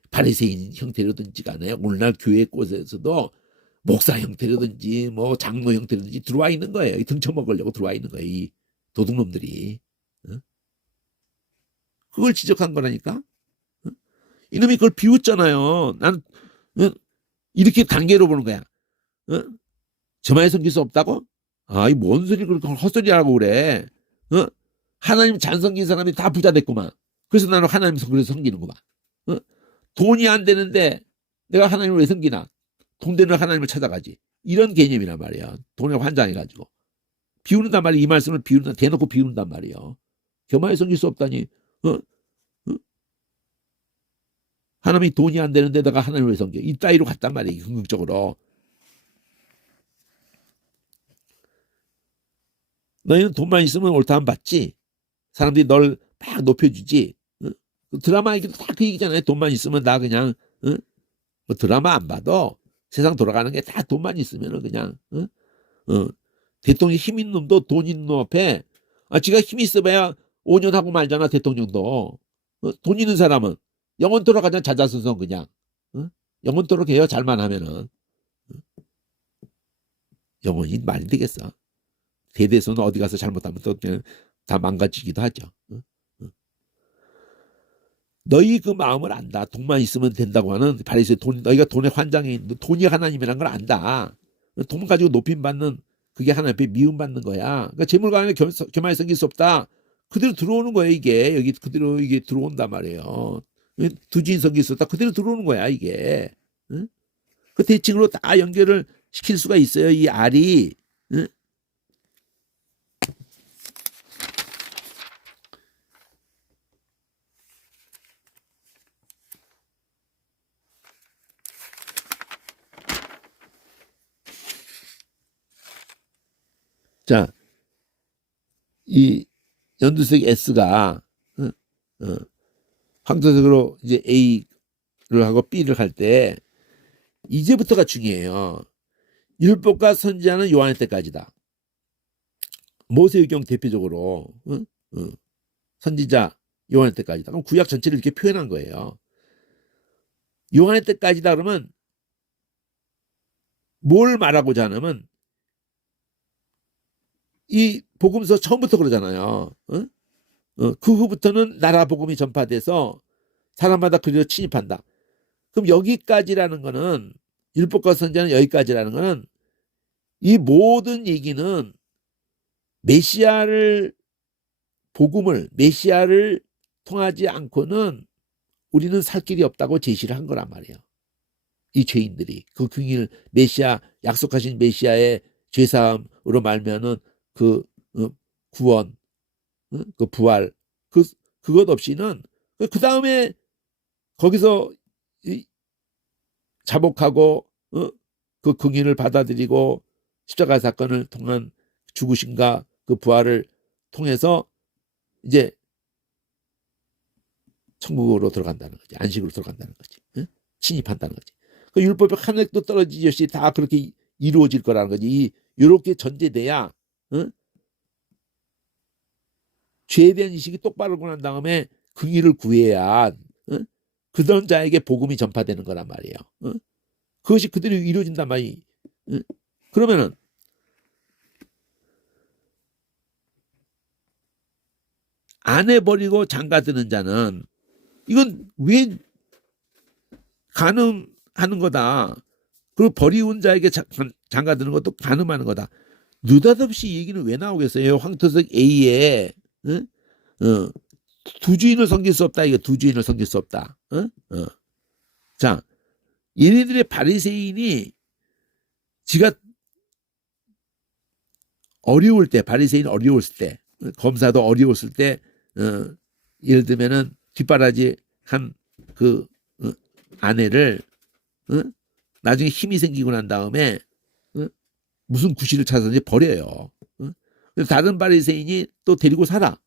바리새인 형태로든지 간에 오늘날 교회 곳에서도 목사 형태로든지 뭐 장로 형태로든지 들어와 있는 거예요. 등쳐먹으려고 들어와 있는 거예요. 이 도둑놈들이. 그걸 지적한 거라니까. 이놈이 그걸 비웃잖아요. 난 이렇게 단계로 보는 거야. 저만이 섬길 수 없다고? 이 뭔 소리 그렇게 헛소리하고 그래. 하나님 잘 섬긴 사람이 다 부자 됐구만. 그래서 나는 하나님 섬기는구만. 돈이 안 되는데 내가 하나님을 왜 섬기나? 돈 되는 하나님을 찾아가지. 이런 개념이란 말이야. 돈에 환장해가지고. 비우는단 말이야. 이 말씀을 대놓고 비우는단 말이야. 겸하여 섬길 수 없다니. 하나님이 돈이 안 되는데 내가 하나님을 왜 섬겨? 이 따위로 갔단 말이야. 궁극적으로. 너희는 돈만 있으면 옳다 하면 받지. 사람들이 널 막 높여주지. 드라마 얘기도 다 그 얘기잖아요. 돈만 있으면 나 그냥 뭐 드라마 안 봐도 세상 돌아가는 게 다 돈만 있으면 그냥 대통령 힘 있는 놈도 돈 있는 놈 앞에 지가 힘 있어봐야 5년 하고 말잖아. 대통령도. 돈 있는 사람은 영원토록 그냥 자자손손 그냥 영원토록 해요. 잘만 하면은. 영원히 말이 되겠어. 대대손은 어디 가서 잘못하면 또 그냥 다 망가지기도 하죠. 너희 그 마음을 안다. 돈만 있으면 된다고 하는 바리새인 너희가 돈에 환장해 있는 돈이 하나님이란 걸 안다. 돈 가지고 높임받는 그게 하나님 앞에 미움받는 거야. 그러니까 재물가운데 겸하여 섬길 수 없다. 그대로 들어오는 거예요. 이게 여기 그대로 이게 들어온단 말이에요. 두지인 섬길 수 없다. 그대로 들어오는 거야 이게. 그 대칭으로 다 연결을 시킬 수가 있어요. 이 알이. 자, 이 연두색 S가 황토색으로 이제 A를 하고 B를 할 때 이제부터가 중요해요. 율법과 선지자는 요한의 때까지다. 모세의경 대표적으로 선지자 요한의 때까지다. 그럼 구약 전체를 이렇게 표현한 거예요. 요한의 때까지다 그러면 뭘 말하고자 하냐면 이 복음서 처음부터 그러잖아요. 그 후부터는 나라 복음이 전파돼서 사람마다 그리로 침입한다. 그럼 여기까지라는 거는 율법과 선지자는 여기까지라는 거는 이 모든 얘기는 메시아를 통하지 않고는 우리는 살 길이 없다고 제시를 한 거란 말이에요. 이 죄인들이 그 긍휼 약속하신 메시아의 죄사함으로 말면은 그 구원 그 부활, 그것 없이는, 그 다음에 거기서 자복하고, 그 긍휼을 받아들이고 십자가 사건을 통한 죽으심과 그 부활을 통해서 이제 천국으로 들어간다는 거지. 안식으로 들어간다는 거지. 침입한다는 거지. 그 율법의 하늘도 떨어지듯이 다 그렇게 이루어질 거라는 거지. 이렇게 전제돼야 죄에 대한 인식이 똑바로 난 다음에 긍휼을 구해야 그런 자에게 복음이 전파되는 거란 말이에요. 그것이 그대로 이루어진단 말이에요. 그러면은 안 해버리고 장가드는 자는 이건 왜 가늠하는 거다. 그리고 버리운 자에게 장가드는 것도 가늠하는 거다. 느닷없이 얘기는 왜 나오겠어요? 황토색 A에 두 주인을 섬길 수 없다. 이게 두 주인을 섬길 수 없다. 자, 얘네들의 바리새인이 지가 어려울 때, 바리새인 어려웠을 때, 검사도 어려웠을 때, 예를 들면은 뒷바라지 한 그 아내를 나중에 힘이 생기고 난 다음에 무슨 구실을 찾아서 버려요. 그래서 다른 바리새인이 또 데리고 살아.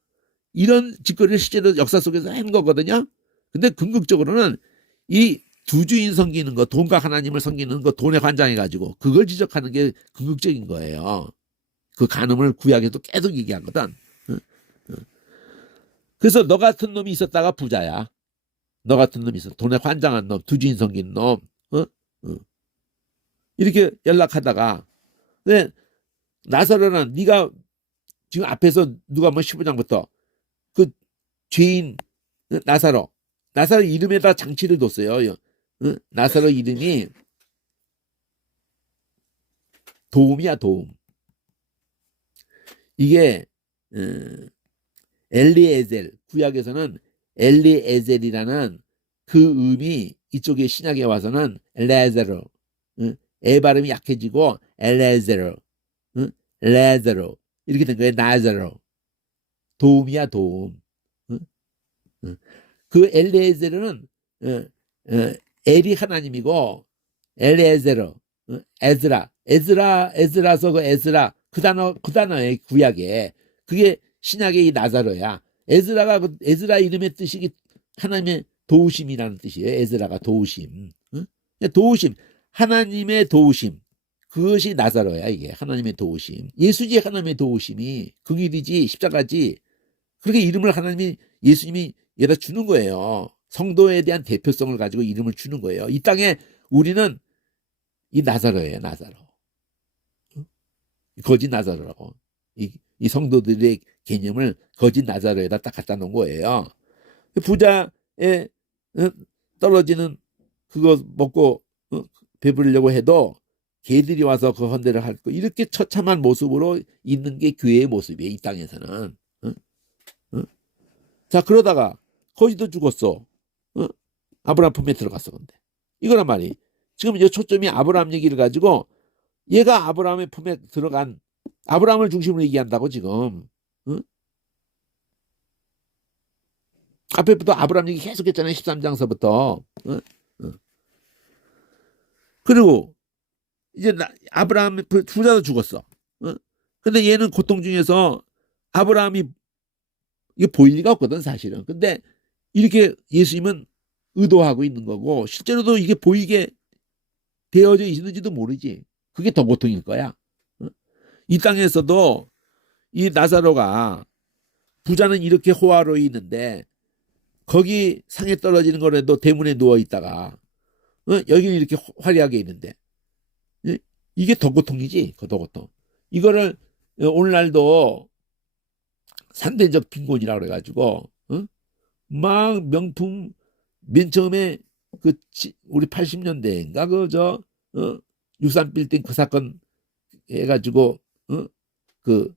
이런 짓거리를 실제로 역사 속에서 한 거거든요. 근데 궁극적으로는 이 두 주인 섬기는 거, 돈과 하나님을 섬기는 거, 돈에 관장해가지고 그걸 지적하는 게 궁극적인 거예요. 그 간음을 구약에도 계속 얘기하거든. 그래서 너 같은 놈이 있었다가 부자야. 너 같은 놈이 있어. 돈에 관장한 놈, 두 주인 섬기는 놈. 이렇게 연락하다가 근데 나사로는 네가 지금 앞에서 누가 뭐 15장부터 그 죄인 나사로 이름에다 장치를 뒀어요. 나사로 이름이 도움이야, 도움. 이게 엘리에젤, 구약에서는 엘리에젤이라는 그 음이 이쪽에 신약에 와서는 엘레제로, 에 발음이 약해지고 엘레제로, 레제로 이렇게 된 거예요. 나자로. 도움이야, 도움. 그 엘리에젤은 엘이 하나님이고 엘리에제로, 에즈라서 그 에즈라 그 단어의 구약에 그게 신약의 이 나사로야. 에즈라 이름의 뜻이 하나님의 도우심이라는 뜻이에요. 에즈라가 도우심. 도우심, 하나님의 도우심. 그것이 나사로야. 이게 하나님의 도우심. 예수지 하나님의 도우심이 긍휼이지 십자가지. 그렇게 이름을 예수님이 여기다 주는 거예요. 성도에 대한 대표성을 가지고 이름을 주는 거예요. 이 땅에 우리는 이 나사로예요. 나사로. 거짓 나사로라고. 이 성도들의 개념을 거짓 나사로에다 딱 갖다 놓은 거예요. 부자에 떨어지는 그거 먹고 배부르려고 해도 개들이 와서 그 헌대를 할 거. 이렇게 처참한 모습으로 있는 게 교회의 모습이에요. 이 땅에서는. 자, 그러다가 거지도 죽었어. 아브라함 품에 들어갔어. 근데 이거란 말이 지금 이 초점이 아브라함 얘기를 가지고 얘가 아브라함의 품에 들어간 아브라함을 중심으로 얘기한다고 지금. 앞에부터 아브라함 얘기 계속 했잖아요. 13장서부터. 그리고 이제 아브라함 부자도 죽었어. 근데 얘는 고통 중에서 아브라함이 이게 보일 리가 없거든 사실은. 근데 이렇게 예수님은 의도하고 있는 거고 실제로도 이게 보이게 되어져 있는지도 모르지. 그게 더 고통일 거야. 이 땅에서도 이 나사로가 부자는 이렇게 호화로이 있는데 거기 상에 떨어지는 거라도 대문에 누워 있다가 여기는 이렇게 화려하게 있는데 이게 더 고통이지. 더 고통. 이거를 오늘날도 상대적 빈곤이라고 그래가지고 막 명품 맨 처음에 그 우리 80년대인가 그 63빌딩 그 사건 해가지고 그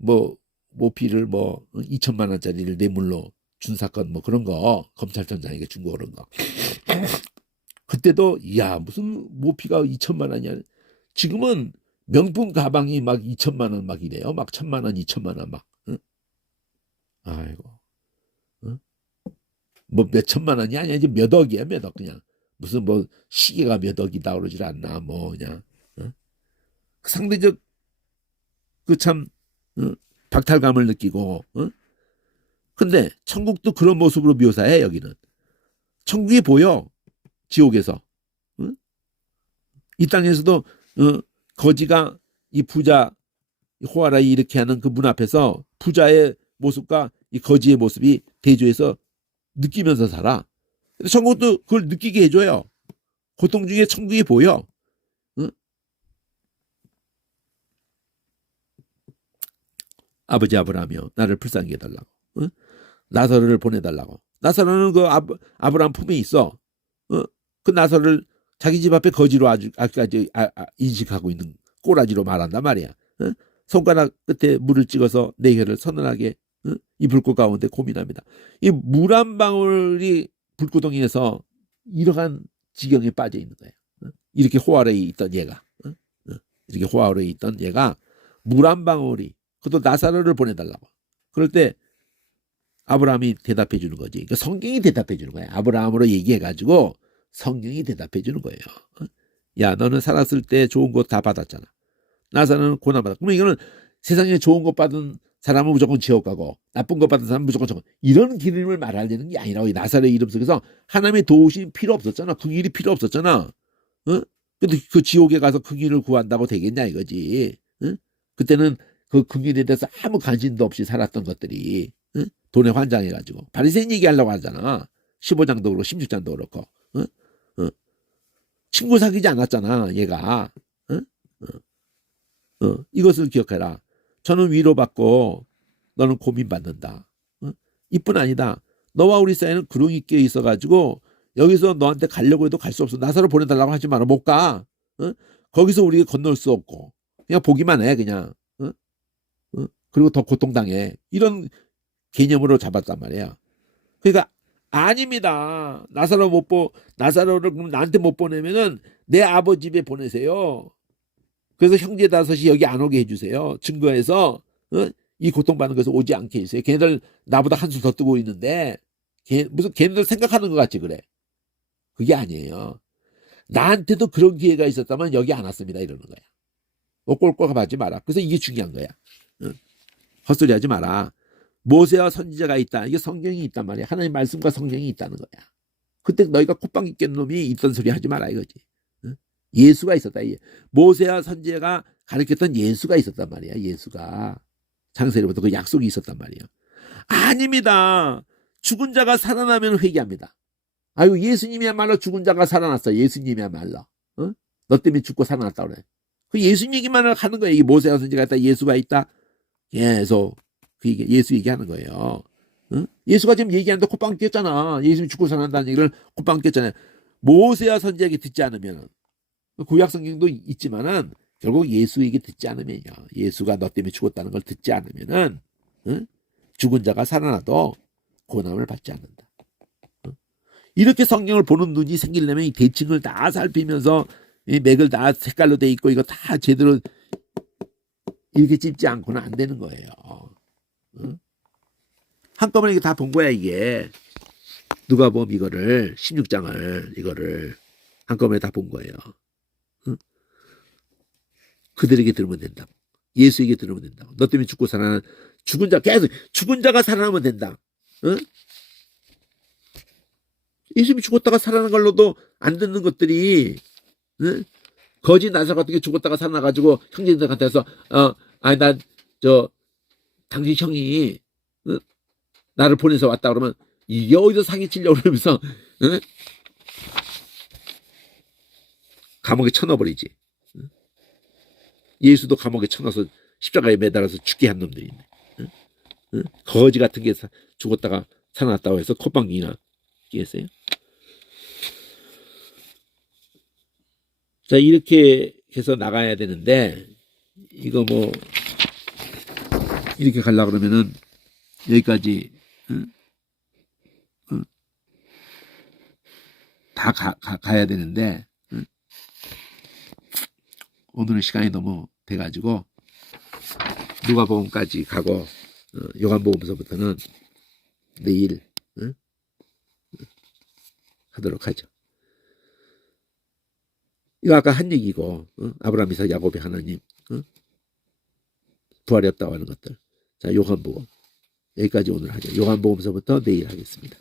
뭐 모피를 뭐 2천만 원짜리를 뇌물로 준 사건 뭐 그런 거 검찰청장에게 준 거 그런 거 그때도 야 무슨 모피가 2천만 원이야. 지금은 명품 가방이 막 2천만 원 막 이래요. 막 1,000만 원, 2천만 원 막. 아이고, 어? 뭐 몇 천만 원이 아니야. 이제 몇 억이야, 몇 억. 그냥 무슨 뭐 시계가 몇 억이다 그러질 않나. 뭐 그냥 어? 상대적 그 참 박탈감을 느끼고. 근데 천국도 그런 모습으로 묘사해. 여기는 천국이 보여. 지옥에서. 이 땅에서도 거지가 이 부자 호아라이 이렇게 하는 그 문 앞에서 부자의 모습과 이 거지의 모습이 대조해서 느끼면서 살아. 근데 천국도 그걸 느끼게 해줘요. 고통 중에 천국이 보여. 아버지 아브라함이여, 나를 불쌍히 해달라고. 나사로를 보내달라고. 나사로는 그 아브라함 품에 있어. 그 나사로를 자기 집 앞에 거지로 아직까지 인식하고 있는 꼬라지로 말한단 말이야. 손가락 끝에 물을 찍어서 내 혀를 서늘하게 이 불꽃 가운데 고민합니다. 이 물 한 방울이 불구덩이에서 이러한 지경에 빠져 있는 거예요. 이렇게 호화로에 있던 얘가, 이렇게 호화로에 있던 얘가 물 한 방울이, 그것도 나사로를 보내달라고. 그럴 때 아브라함이 대답해 주는 거지. 그러니까 성경이 대답해 주는 거야. 아브라함으로 얘기해가지고 성경이 대답해 주는 거예요. 야, 너는 살았을 때 좋은 것 다 받았잖아. 나사로는 고난받았다. 그러면 이거는 세상에 좋은 것 받은 사람은 무조건 지옥 가고 나쁜 것 받은 사람은 무조건 지옥 가고, 이런 기름을 말하려는 게 아니라고. 이 나사로의 이름 속에서 하나님의 도우심이 필요 없었잖아. 그 일이 필요 없었잖아. 근데 그 지옥에 가서 그 일을 구한다고 되겠냐 이거지. 그때는 그 일에 대해서 아무 관심도 없이 살았던 것들이 돈에 환장해가지고 바리새인 얘기하려고 하잖아. 15장도 그렇고 16장도 그렇고. 친구 사귀지 않았잖아 얘가. 이것을 기억해라. 저는 위로받고 너는 고민받는다. 이뿐 아니다. 너와 우리 사이는 구렁이 끼어 있어가지고 여기서 너한테 가려고 해도 갈 수 없어. 나사로 보내달라고 하지 마라. 못 가. 거기서 우리가 건널 수 없고 그냥 보기만 해 그냥. 그리고 더 고통당해. 이런 개념으로 잡았단 말이야. 그러니까 아닙니다. 나사로를 그럼 나한테 못 보내면은 내 아버지 집에 보내세요. 그래서 형제 다섯이 여기 안 오게 해주세요. 증거해서 이 고통받는 것을 오지 않게 해주세요. 걔네들 나보다 한술 더 뜨고 있는데 무슨 걔네들 생각하는 것 같지 그래. 그게 아니에요. 나한테도 그런 기회가 있었다면 여기 안 왔습니다 이러는 거야. 꼴꼴 가지 마라. 그래서 이게 중요한 거야. 헛소리 하지 마라. 모세와 선지자가 있다. 이게 성경이 있단 말이야. 하나님 말씀과 성경이 있다는 거야. 그때 너희가 콧방귀 깬 놈이 있던 소리 하지 마라 이거지. 예수가 있었다. 모세와 선지자가 가르쳤던 예수가 있었단 말이야. 예수가 창세기부터 그 약속이 있었단 말이야. 아닙니다. 죽은 자가 살아나면 회개합니다. 아유, 예수님이야말로 죽은 자가 살아났어. 예수님이야말로. 너 때문에 죽고 살아났다 그래. 그 예수 얘기만 하는 거야. 이 모세와 선지자가 있다. 예수가 있다. 계속 그 예수 얘기하는 거예요. 예수가 지금 얘기하는데 콧방귀 꼈잖아. 예수님이 죽고 살아난다는 얘기를 콧방귀 꼈잖아요. 모세와 선지자에게 듣지 않으면, 구약 성경도 있지만은 결국 예수에게 듣지 않으면요, 예수가 너 때문에 죽었다는 걸 듣지 않으면은 죽은 자가 살아나도 고난을 받지 않는다. 이렇게 성경을 보는 눈이 생기려면 이 대칭을 다 살피면서 이 맥을 다 색깔로 돼 있고 이거 다 제대로 이렇게 찝지 않고는 안 되는 거예요. 한꺼번에 이게 다 본 거야 이게. 누가복음 이거를 16장을 이거를 한꺼번에 다 본 거예요. 그들에게 들으면 된다고. 예수에게 들으면 된다고. 너 때문에 죽고 살아나는 죽은 자, 계속 죽은 자가 살아나면 된다. 예수님이 죽었다가 살아난 걸로도 안 듣는 것들이, 거짓 나사 같은 게 죽었다가 살아나가지고 형제들한테서 아니 난 당신 형이 나를 보내서 왔다 그러면 이게 어디서 사기치려고 그러면서 감옥에 쳐넣어버리지. 예수도 감옥에 쳐넣어서 십자가에 매달아서 죽게 한 놈들인데, 거지 같은 게 죽었다가 살아났다고 해서 콧방귀나 끼겠어요? 자, 이렇게 해서 나가야 되는데, 이거 뭐 이렇게 가려고 그러면은 여기까지 다 가야 되는데, 오늘은 시간이 너무 돼가지고 누가복음까지 가고 요한복음서부터는 내일 하도록 하죠. 이거 아까 한 얘기고 아브라함, 이삭, 야곱의 하나님 부활이 없다고 하는 것들. 자, 요한복음 여기까지 오늘 하죠. 요한복음서부터 내일 하겠습니다.